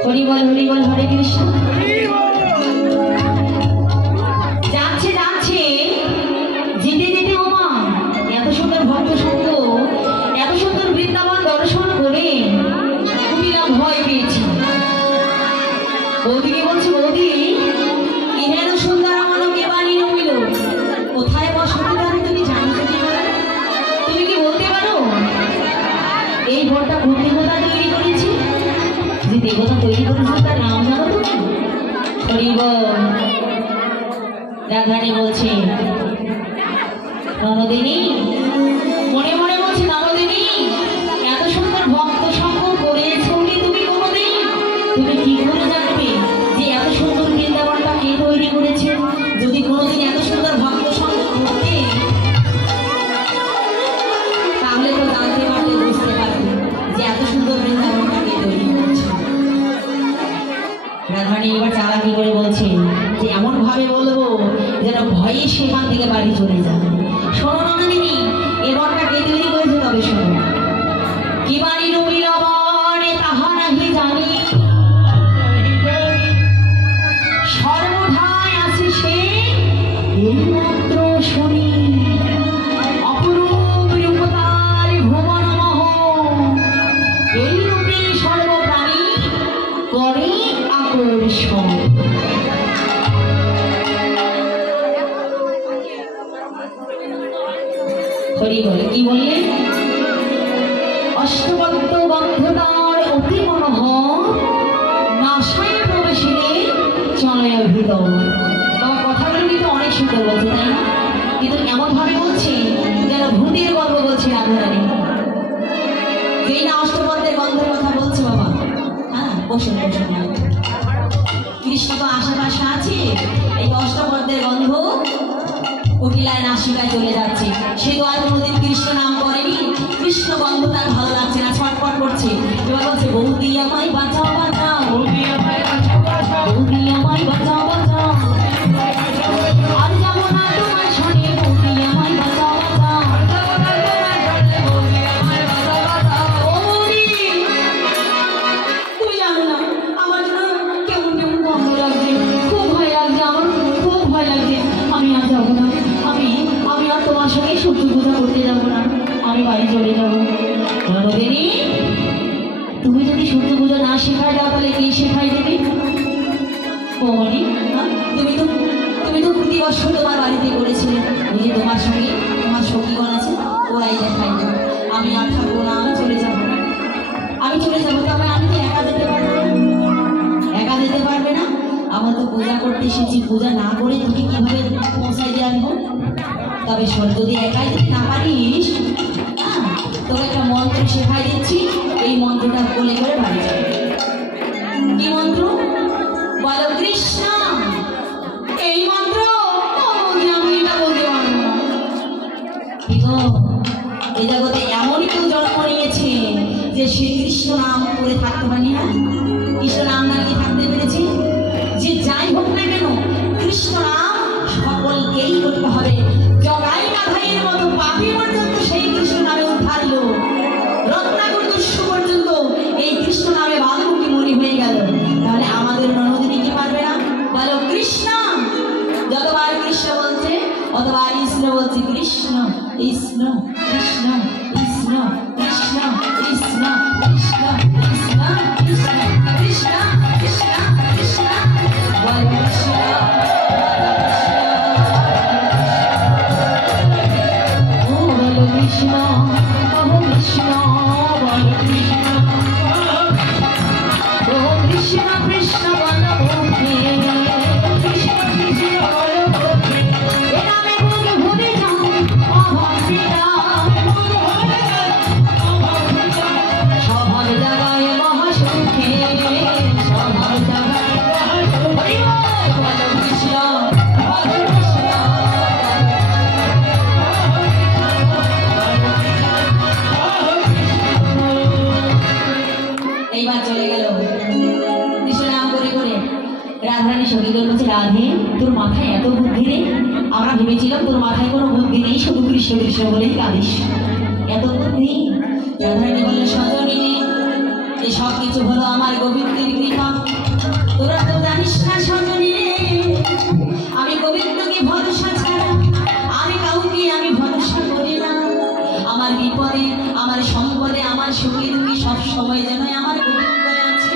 হরি বল হরে কৃষ্ণ। যাচ্ছে যাচ্ছে যেতে যেতে ওমা এত সুন্দর ভক্ত সঙ্গ, এত সুন্দর বৃন্দাবন দর্শন করে কুমিরা ভয় পেয়েছি। বৌদিকে বলছে, বৌদি ইহেন সুন্দর আমাকে বাণী রমিল, কোথায় বসতি তাহলে তুমি জানো কি? তুমি কি বলতে পারো এই ঘরটা কোন দেবতা তৈরি করেছে? যে দেবতা তৈরি করেছে তার নাম জানো তুমি? হরিব রাধারানী বলছে, ননদিনী মনে মনে বলছে, ননদিনী এত সুন্দর ভক্ত সঙ্গ করেছো তুমি কোনোদিন? তুমি কি করে জানবে যে এত সুন্দর বৃন্দাবনটা কে তৈরি করেছে? যদি কোনোদিন এত সুন্দর ভক্ত সঙ্গ করতে তাহলে তো জানতে পারবে, বুঝতে পারবে যে এত সুন্দর বৃন্দাবনটা কে তৈরি করেছে। রাধারানী এবার চালাকি করে বলছে যে এমন ভাবে বলবো যেন ভয়ে সেখান থেকে বাড়ি চলে যায়। শোনো নন্দিনী, এ বনটা কে তৈরি করেছে তবে শোনো। কি বাড়ি রবিল বনে তাহা নাহি জানি, সর্বধায় আছে সে এই মাত্র শুনি। অপরূপ রূপতার ভুবন মহ, এই রূপে সর্বপ্রাণী করে আকর্ষণ। হরি বলে কি বললে? অষ্টবদ্ধ বদ্ধতার অতি মনোহর, নাশায় প্রবেশিনে চলয় ভিতর। তোমার কথাগুলো কিন্তু অনেক সুন্দর বলছে, তাই না? কিন্তু এমন ভাবে বলছে যেন ভূতের গল্প বলছে রাধারানী। যেই না অষ্টবদ্ধের গন্ধের কথা বলছে বাবা। হ্যাঁ, বসুন বসুন। কৃষ্ণ তো আশেপাশে আছে, এই অষ্টবদ্ধের গন্ধ কুটিলায় নাসিকায় চলে যাচ্ছে। সে তো আর কোনোদিন কৃষ্ণ নাম করেনি, কৃষ্ণ গন্ধ তার ভালো লাগছে না, ছটফট করছে। এবার বলছে, বৌদি আমায় বাঁচাও বাঁচাও, বৌদি আমায় বাঁচাও বাঁচাও, বৌদি আমায় বাঁচাও বাঁচাও, আর যাবো না তোমার শোনে, বৌদি আমায় বাঁচাও বাঁচাও, বৌদি আমায় বাঁচাও বাঁচাও। ও বৌদি, তুমি জানো না আমার জন্য কেমন কেমন গন্ধ লাগছে, খুব ভয় লাগছে, আমার খুব ভয় লাগছে। আমি আর যাবো না, আমি আর তোমার সঙ্গে সূর্য পূজা করতে যাবো না, আমি বাড়ি চলে যাবো। ননদিনী, তুমি যদি সূর্য পূজা না শেখাই দাও তাহলে কে শেখাই দেবে? কমনি, তুমি তো প্রতি বছর তোমার বাড়িতে করেছিলে, ওই যে তোমার সঙ্গে তোমার সখীগণ আছে ওরাই দেখাই দেবে। আমি আর থাকবো না, আমি চলে যাবো, আমি চলে যাবো। তবে আমি তো একা যেতে পারবো না, একা যেতে পারবে না। আমার তো পূজা করতে এসেছি, পূজা না করে তোকে কিভাবে পৌঁছাই দিয়ে আনবো? তবে শোন, যদি একাই যেতে না পারিস, তোকে একটা মন্ত্র শেখাই দিচ্ছি, এই মন্ত্রটা বলে করে বাড়ি যাবে। কি মন্ত্র? বলো কৃষ্ণ। এই মন্ত্র আমি গো, এই জগতে এমন কেউ জন্ম নিয়েছে যে সে কৃষ্ণ নাম করে থাকতে পারি না, কৃষ্ণ নাম না নিয়ে থাকতে পেরেছে? যে যাই হোক না কেন কৃষ্ণ নাম সকলকেই করতে হবে। জগাই মাথাইয়ের মতো পাপি পর্যন্ত সেই কৃষ্ণ নামে উদ্ধারল, রত্নাকর দস্যু পর্যন্ত এই কৃষ্ণ নামে বালমুখী মনি হয়ে গেল। তাহলে আমাদের ননদিনী কি পারবে না? বলো কৃষ্ণ। যতবার কৃষ্ণ বলছে অতবার কৃষ্ণ বলছে, কৃষ্ণ কৃষ্ণ কৃষ্ণ কৃষ্ণ কৃষ্ণ কৃষ্ণ কৃষ্ণ কৃষ্ণ কৃষ্ণ কৃষ্ণ কৃষ্ণ কৃষ্ণ বল কৃষ্ণ। ও বলো কৃষ্ণ, ও কৃষ্ণ, বলো কৃষ্ণ, ও কৃষ্ণ কৃষ্ণ বলো ওকে, কৃষ্ণ কৃষ্ণ বলো ওকে। এ নামে গুণ ভুলে যাও অভক্তিটা, স্বভাব জাগায় মহাসুখে, স্বভাব জাগায় মহাসুখে। বলো কৃষ্ণ, বলো কৃষ্ণ। এইবার চলে গেল কৃষ্ণ নাম করে করে। রাধারানী সঙ্গীত বলছে, রাধে তোর মাথায় এত বুদ্ধি রে, আমরা ভেবেছিলাম তোর মাথায় কোনো বুদ্ধি নেই, শুধু কৃষ্ণ কৃষ্ণ বলেই কাঁদিস, এত বুদ্ধি। রাধারানী বললে, সজনী এই সব কিছু হলো আমার গোবিন্দের কৃপা, তোরা তো জানিস না সজনী রে, আমি গোবিন্দকে ভরসা ছাড়া আমি কাউকে আমি ভরসা করি না। আমার বিপদে, আমার সম্পদে, আমার সুখে দুঃখে সব সময় যেন আমার গোবিন্দ আছে।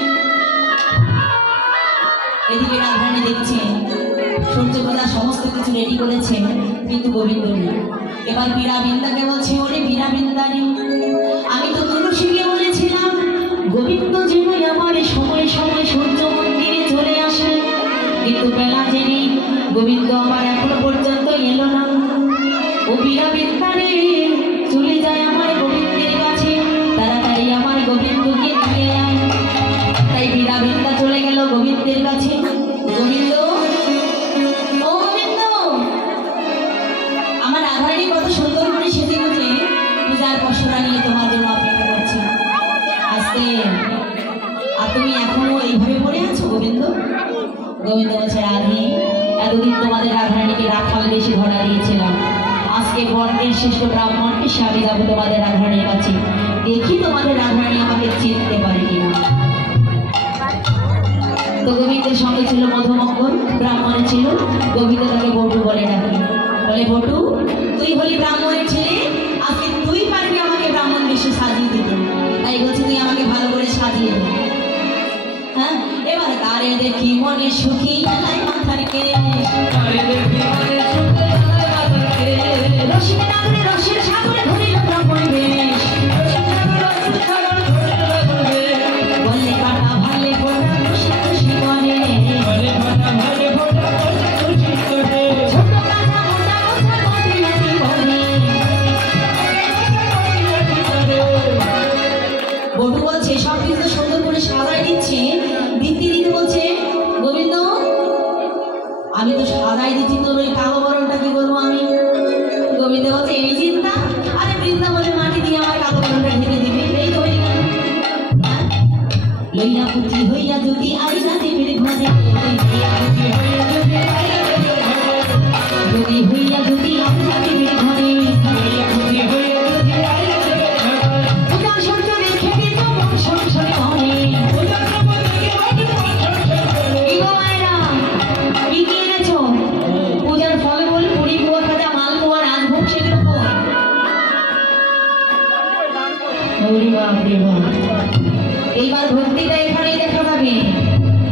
এদিকে রাধারানী দেখছে সূর্যপ্রদা সমস্ত কিছু রেডি করেছে, কিন্তু গোবিন্দ নেই। এবার বীরাবিন্দাকে বলছে, ওরে বীরাবিন্দানি, আমি তো তুলসীকে বলেছিলাম গোবিন্দ যেন আমার সময় সময় সূর্য মন্দিরে চলে আসে, কিন্তু বেলা জেনে গোবিন্দ আমার এখনো পর্যন্ত এলো না। ও বীরাবিন্দারে, চলে যায় আমার গোবিন্দের কাছে, তাড়াতাড়ি আমার গোবিন্দকে নিয়ে আয়। তাই বীরাবিন্দা চলে গেল গোবিন্দের কাছে। গোবিন্দ, ও গোবিন্দ, আমার রাধারানী কত সুন্দর করে সেজে গুজে পূজার পশরা নিয়ে তোমার জন্য অপেক্ষা করছে, আজকে আর তুমি এখনো এইভাবে পড়ে আছো গোবিন্দ? গোবিন্দ বলছে, রাধে এতদিন তোমাদের রাধারানীকে রাখাল বেশি ধরা দিয়েছিলাম, আজকে বর্ণের শ্রেষ্ঠ ব্রাহ্মণকে স্বামী যাবো তোমাদের রাধারানীর কাছে, দেখি তোমাদের রাধারানী আমাকে চিনতে পারে কিনা। তো গোবিন্দের সঙ্গে ছিল মধুমঙ্গল, ব্রাহ্মণের ছিল, গোবিন্দ তাকে বটু বলে ডাকে, বলে বটু তুই হলি ব্রাহ্মণের ছেলে, আজকে তুই পারবি আমাকে ব্রাহ্মণ বেশি সাজিয়ে দিতে, তাই বলছি তুই আমাকে ভালো করে সাজিয়ে দে। হ্যাঁ, এবার তারে দেখি মনে সুখী জানাই মাথার কে, রসিক নাগরে রসের সাগরে ধরিল ব্রাহ্মণ বেশ, বললে কাটা ভালে ফোটা খুশি খুশি করে, ছোট কাটা মোটা বোঝা বন্ধি নাকি বলে। বটু বলছে, সব কিছু তো সুন্দর করে সাজাই দিচ্ছে, দিতে দিতে বলছে, গোবিন্দ আমি তো সাজাই দিচ্ছি, তোর ওই কালো বরণটা কি করবো আমি? গোবিন্দ বলছে, এই চিন্তা, আরে বৃন্দাবনের মাটি দিয়ে আমার কালো বরণটা ঢেকে দিবি, এই তো হয়ে গেল। লইয়া পুঁথি হইয়া যদি আইনা দেবের ঘরে, যদি হইয়া যদি আইনা দেবের ঘরে, পূজার সূর্য দেখে দিত মন সংসারে মনে। কি গো মায়েরা, কি কি এনেছো? পূজার ফল বল, পুরি পোয়া খাজা মালপোয়া রাজভোগ, সেগুলো কই? ওরে বাপ রে বাপ, এইবার ভক্তিটা এখানেই দেখা যাবে।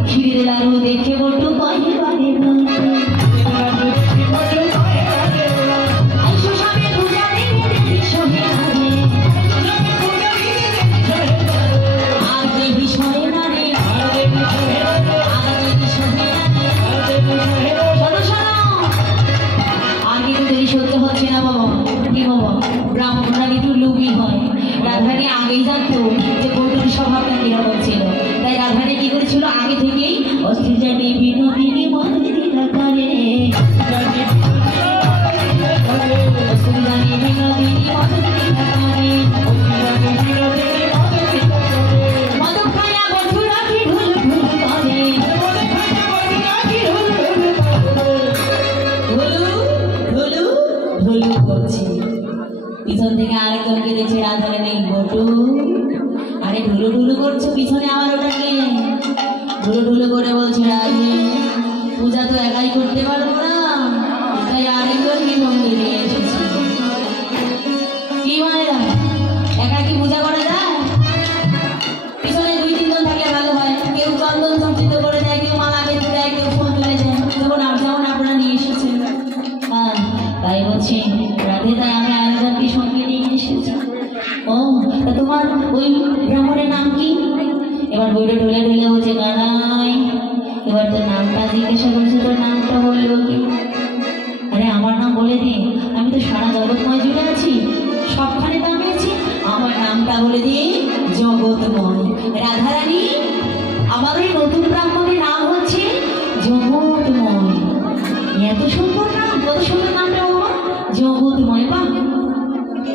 ক্ষীরের লাড়ু দেখে বটু বাহে বাহে আইসো সবে পূজা দেখে দেখি সহে আগে, আর দেবী সহে না রে, আর দেবী সহে না রে। শোনো শোনো, আর কিন্তু দেরি সহ্য হচ্ছে না বাবা। কি বাবা, ব্রাহ্মণরা কিন্তু লুবি হয়। রাধারানী আগেই জানতো যে বটুর স্বভাবটা কিরকম ছিল, তাই রাধারানী কি করেছিল আগে থেকেই অস্থির জানি বিনোদিনী মন্দির করে, অস্থির জানি বিনোদিনী ঢুলু করছে। পিছন থেকে আরেকজনকে দেখছে রাধারানী, বটু আরে ঢুলু ঢুলু করছো পিছনে আবার ওটাকে ঢুলু ঢুলু করে বলছে, রাধে পূজা তো একাই করতে পারবো না, তাই আরেকজনকে সঙ্গে নিয়ে এসেছি। কি মায়েরা একা কি পূজা করা যায়? পিছনে 2-3 জন থাকলে ভালো হয়। কেউ চন্দন সঞ্চিত করে দেয়, কেউ মালা বেঁধে দেয়, কেউ ফুল তুলে দেয়, যেমন আপনারা নিয়ে এসেছেন। হ্যাঁ তাই বলছি রাধে, তাই আমি আরেকজনকে সঙ্গে নিয়ে এসেছি। ও তা তোমার ওই ব্রাহ্মণের নাম কি? এবার বইটা ঢুলে ঢুলে বলছে, কানাই। এবার তোর নামটা জিজ্ঞাসা করছে, তোর নামটা বললো কি? আরে আমার নাম বলে দিন, আমি তো সারা জগৎময় জুড়ে আছি, সবখানে তো আমি আছি, আমার নামটা বলে দিন, জগৎময়। রাধারানী, আমার ওই নতুন ব্রাহ্মণের নাম হচ্ছে জগৎময়। এত সুন্দর নাম, কত সুন্দর নামটা আমার, জগৎময়। বাহ,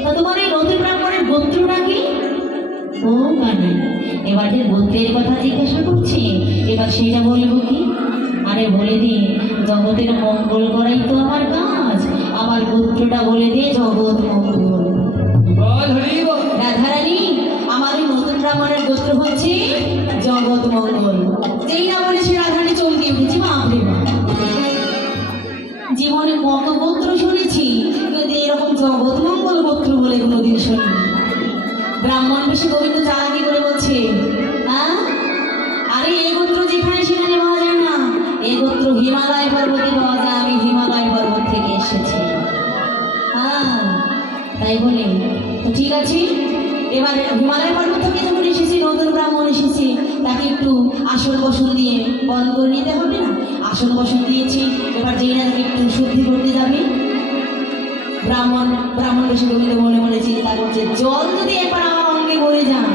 তা তোমার এই নতুন ব্রাহ্মণের গোত্রটা কি? ও কানাই, এবার যে গোত্রের কথা জিজ্ঞাসা করছি, এবার সেটা বলবো কি? আরে বলে দিই, জগতের মঙ্গল করাই তো আমার কাজ, আমার গোত্রটা বলে দিয়ে জগৎ মঙ্গল। রাধারানী, আমার ওই নতুন ব্রাহ্মণের গোত্র হচ্ছে জগৎ মঙ্গল। যেই না বলেছি রাধারানী চমকে উঠেছি, বাপরে বাপ। জীবনে কত গোত্র শুনেছি, কিন্তু এরকম জগৎ মঙ্গল গোত্র বলে কোনোদিন শুনি। ব্রাহ্মণ বেশি গোবিন্দ চালাকি করে বলছে, হ্যাঁ আরে এই গোত্র যেখানে সেখানে পাওয়া যায় না, এই গোত্র হিমালয় পর্বতে পাওয়া যায়, আমি হিমালয় পর্বত থেকে এসেছি। হ্যাঁ তাই বলে তো ঠিক আছে, এবার হিমালয় পর্বত থেকে যখন এসেছি, নতুন ব্রাহ্মণ এসেছি, তাকে একটু আসন বসন দিয়ে বন্ধ করে নিতে হবে না? আসন বসন দিয়েছি, এবার যেই না তাকে একটু শুদ্ধি করতে যাবে। ব্রাহ্মণ বেশি গোবিন্দ মনে মনে চিন্তা করছে, জল যদি একবার আমার অঙ্গে বয়ে যায়,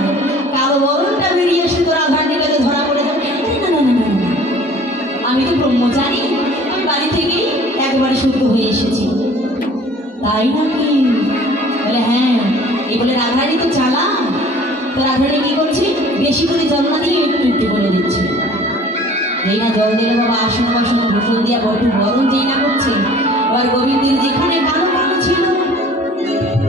কালো বরণটা বেরিয়ে এসে তো রাধারানীর কাছে ধরা পড়ে যাবে। না না না না, আমি তো ব্রহ্মচারী, আমি বাড়ি থেকেই একবারে শুদ্ধ হয়ে এসেছি। তাই নাকি? বলে হ্যাঁ। এই বলে রাধারানী তো চালা, তো রাধারানী কি করছে, বেশি করে জল না দিয়ে একটু একটু করে দিচ্ছে। যেই না জল দিলে বাবা আসন বাসন ভূষণ দিয়া বটু বরণ যেই না করছে, এবার গোবিন্দের যেখানে কালো কালো ছিল,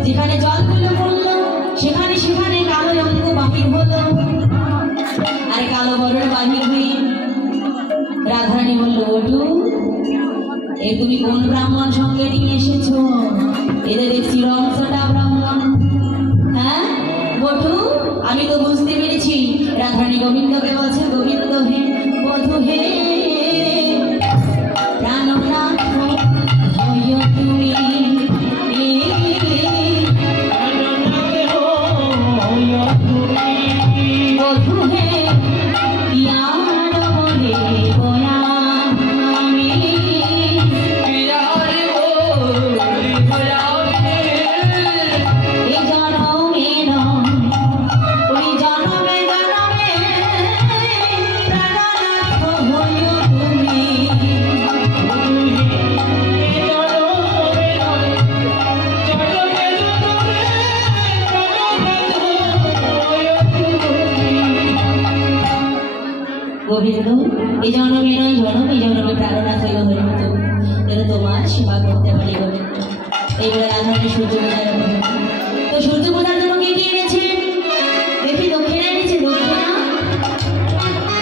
যেখানে জল পড়লো, সেখানে সেখানে কালো অঙ্গ বাহির হলো। আরে কালো বরণ বাহির হয়ে রাধারানী বললো, বটু এ তুমি কোন ব্রাহ্মণ সঙ্গে নিয়ে এসেছো? এদের দেখছি রংসটা ব্রাহ্মণ। হ্যাঁ বটু, আমি তো বুঝতে পেরেছি। রাধারানী গোবিন্দকে বলছে, গোবিন্দ হে বধু হে প্রাণনাথ হইয় তুমি, বধু হে ইয়ার বলে বয়া আমি, এই জনমে ওই জনমে জনমে প্রাণনাথ হইয় তুমি। গোবিন্দ এই জন্মে নয় জন্ম, এই জন্মে প্রাণনাথ হইল হইল তুমি, যেন তোমার সেবা করতে পারি গোবিন্দ। এইবারে রাধারানী সূর্য পূজার তো সূর্য পূজার জন্য কে কে এনেছে দেখি? দক্ষিণা এনেছে। দক্ষিণা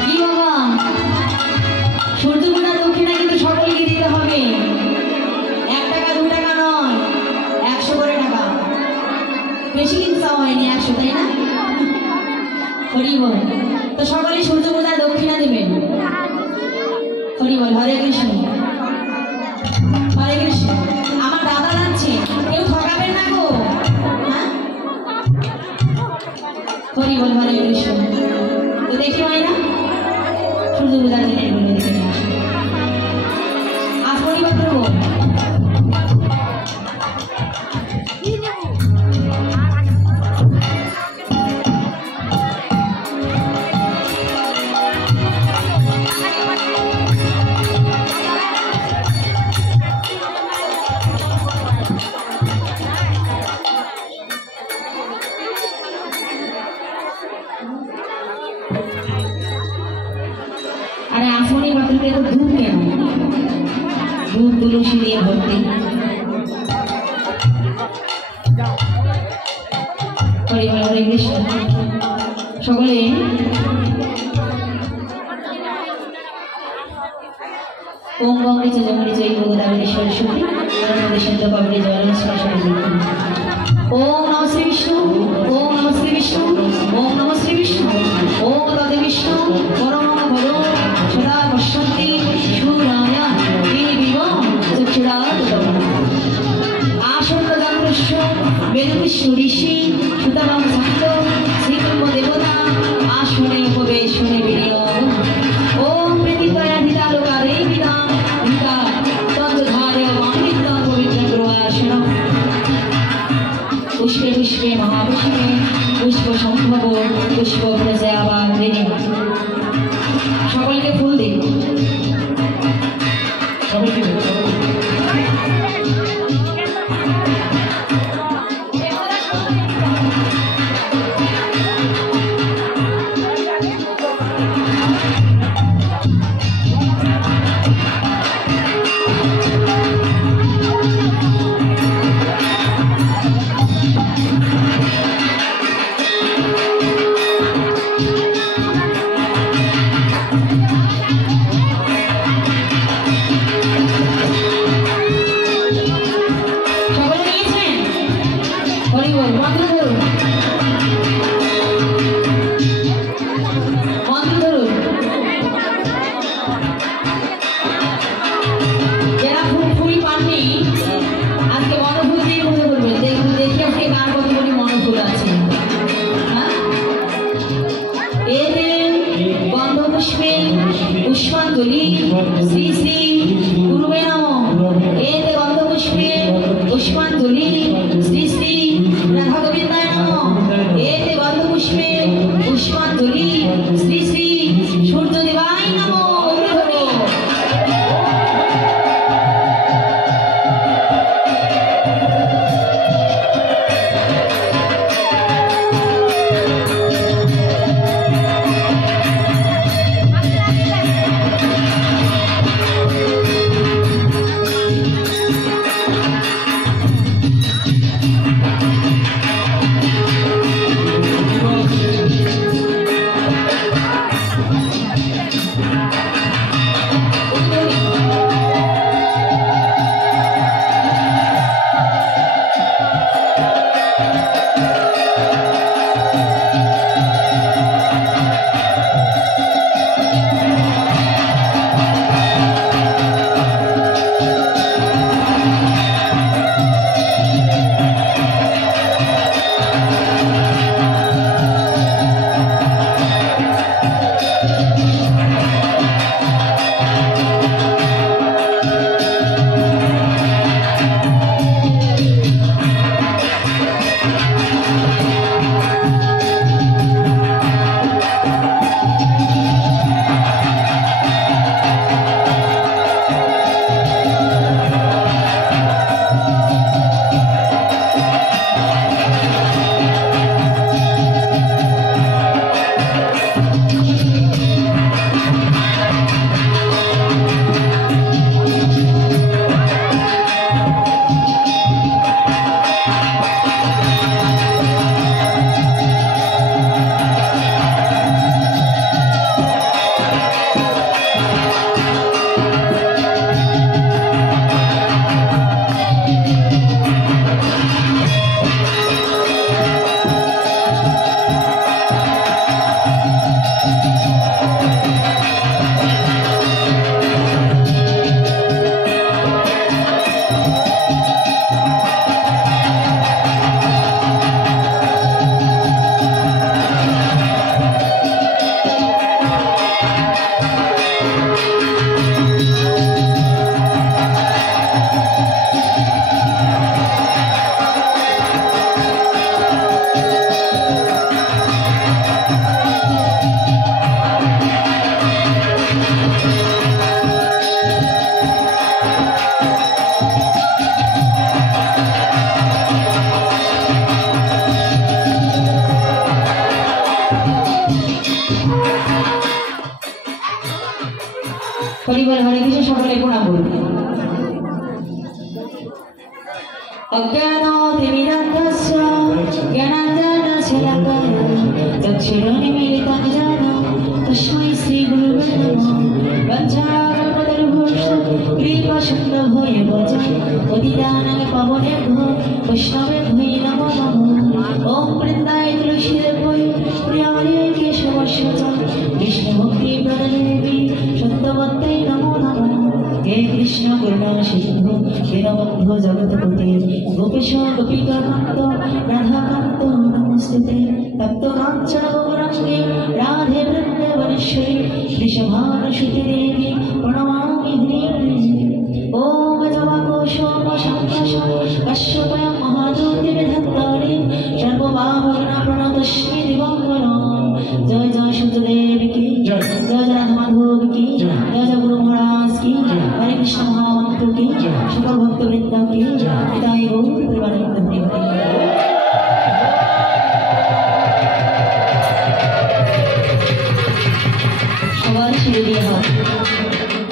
কি বাবা? সূর্য পূজার দক্ষিণা কিন্তু সকলকে দিতে হবে, 1 টাকা 2 টাকা নয়, 100 করে টাকা। বেশি কিন্তু চাওয়া হয়নি, 100, তাই না? হরি বল। তো সকলে সূর্য পূজার দক্ষিণা দেবেন। হরি বল। হরে কৃষ্ণ, হরে কৃষ্ণ। আমার দাদা যাচ্ছে, কেউ ঠকাবেন না গো। হ্যাঁ হরি বল, হরে কৃষ্ণ। তো দেখি মায়েরা সূর্য পূজার দিনের গুলো দেখে নিয়ে আসো। আজ পরিবার করবো। আরে আসনি বাতুলকে তো দুধ কেন? দুধ তুলসী দিয়ে ভর্তি। হরে কৃষ্ণ সকলে ओम गंगे च जमुने जय गोदावरी सरस्वती नर्मदे सिंधु कावेरी जलेस्मिन् सन्निधिं ओम नमः श्री विष्णु ओम नमः श्री विष्णु ओम नमः श्री विष्णु ओम तदे विष्णु परम गुरु सदा पश्यन्ति शूराय देवीव चक्षुरादतम् आशुर्दन्तस्य वेदविष्णु ऋषि सुतरां सन्तो श्रीकृष्ण देवता आश्वने उपवेशने विनियोग ओम प्रीतिकया धितालोकारे विदां धिता तद्धारय मानितं पवित्र गुरुआश्रम पुष्पे पुष्पे महापुष्पे पुष्प संभव पुष्प प्रजयावाग्रिणी সকলকে ফুল দিন সকলকে पुष्पांजलि श्री श्री गुरुवे नमः एते गंधपुष्पे पुष्पांजलि श्री श्री राधा गोविंदाय नमः एते गंधपुष्पे पुष्पांजलि श्री श्री सूर्यदेवाय नमः हरिबल हरे कृष्ण सकले प्रणाम अज्ञानो तिमिरन्धस्य ज्ञानाञ्जनस्य वात्सलाकाय चक्षुरुन्मीलितं येन तस्मै श्रीगुरुवे नमः वञ्चाकल्पतरुभ्यश्च कृपासिन्धुभ्यो पतितानां पावनेभ्यो वैष्णवेभ्यो नमो नमः ॐ वृन्दाय तुलसीदेव्यै प्रियाय केशवस्य च कृष्णभक्तिप्रददेवी सत्यवत्यै नमो नमः हे कृष्ण करुणा सिन्धु दीनबन्धो जगत्पते गोपेश गोपिकान्त राधाकान्त नमस्ते तप्तकाञ्चन गौराङ्गे राधे वृन्दावनेश्वरी वृषभानुसुते देवी प्रणमामि हरिं ॐ गजवाकोशोपशङ्कशं कश्यपय महाज्योतिर्धत्तारे सर्वभावनाप्रणतस्मै दिवङ्गरं जय जय सुतदेव की जय जय राधा माधव की जय जय गुरु महाराज की हरे कृष्ण महामंत्र की सकल भक्तवृंद की पिताई गौर परिवार সবার শিরে দিয়া হয়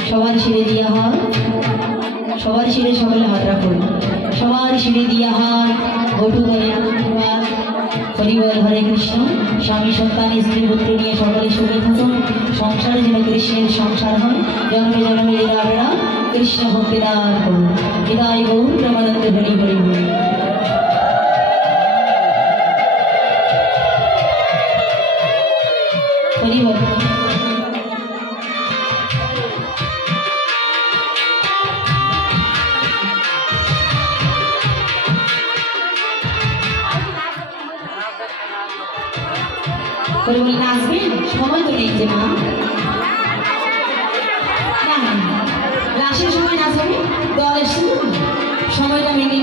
সবার শিরে দিয়া হয় সবার শিরে সকলে হাত রাখুন সবার শিরে দিয়া হয় বটু করে হরিবল হরে কৃষ্ণ স্বামী সন্তান স্ত্রী পুত্র নিয়ে সকলে সুখে থাকুন সংসারে যেন কৃষ্ণের সংসার হয় জন্মে জন্মে এরা কৃষ্ণ ভক্তি দান করুন হৃদয় গৌর প্রেমানন্দ হরি হরি হরি হরিবল করে বললেন আসবেন সময় তো নেই যে মা না লাশের সময় নাচ হবে দল এসছে সময়টা মেনে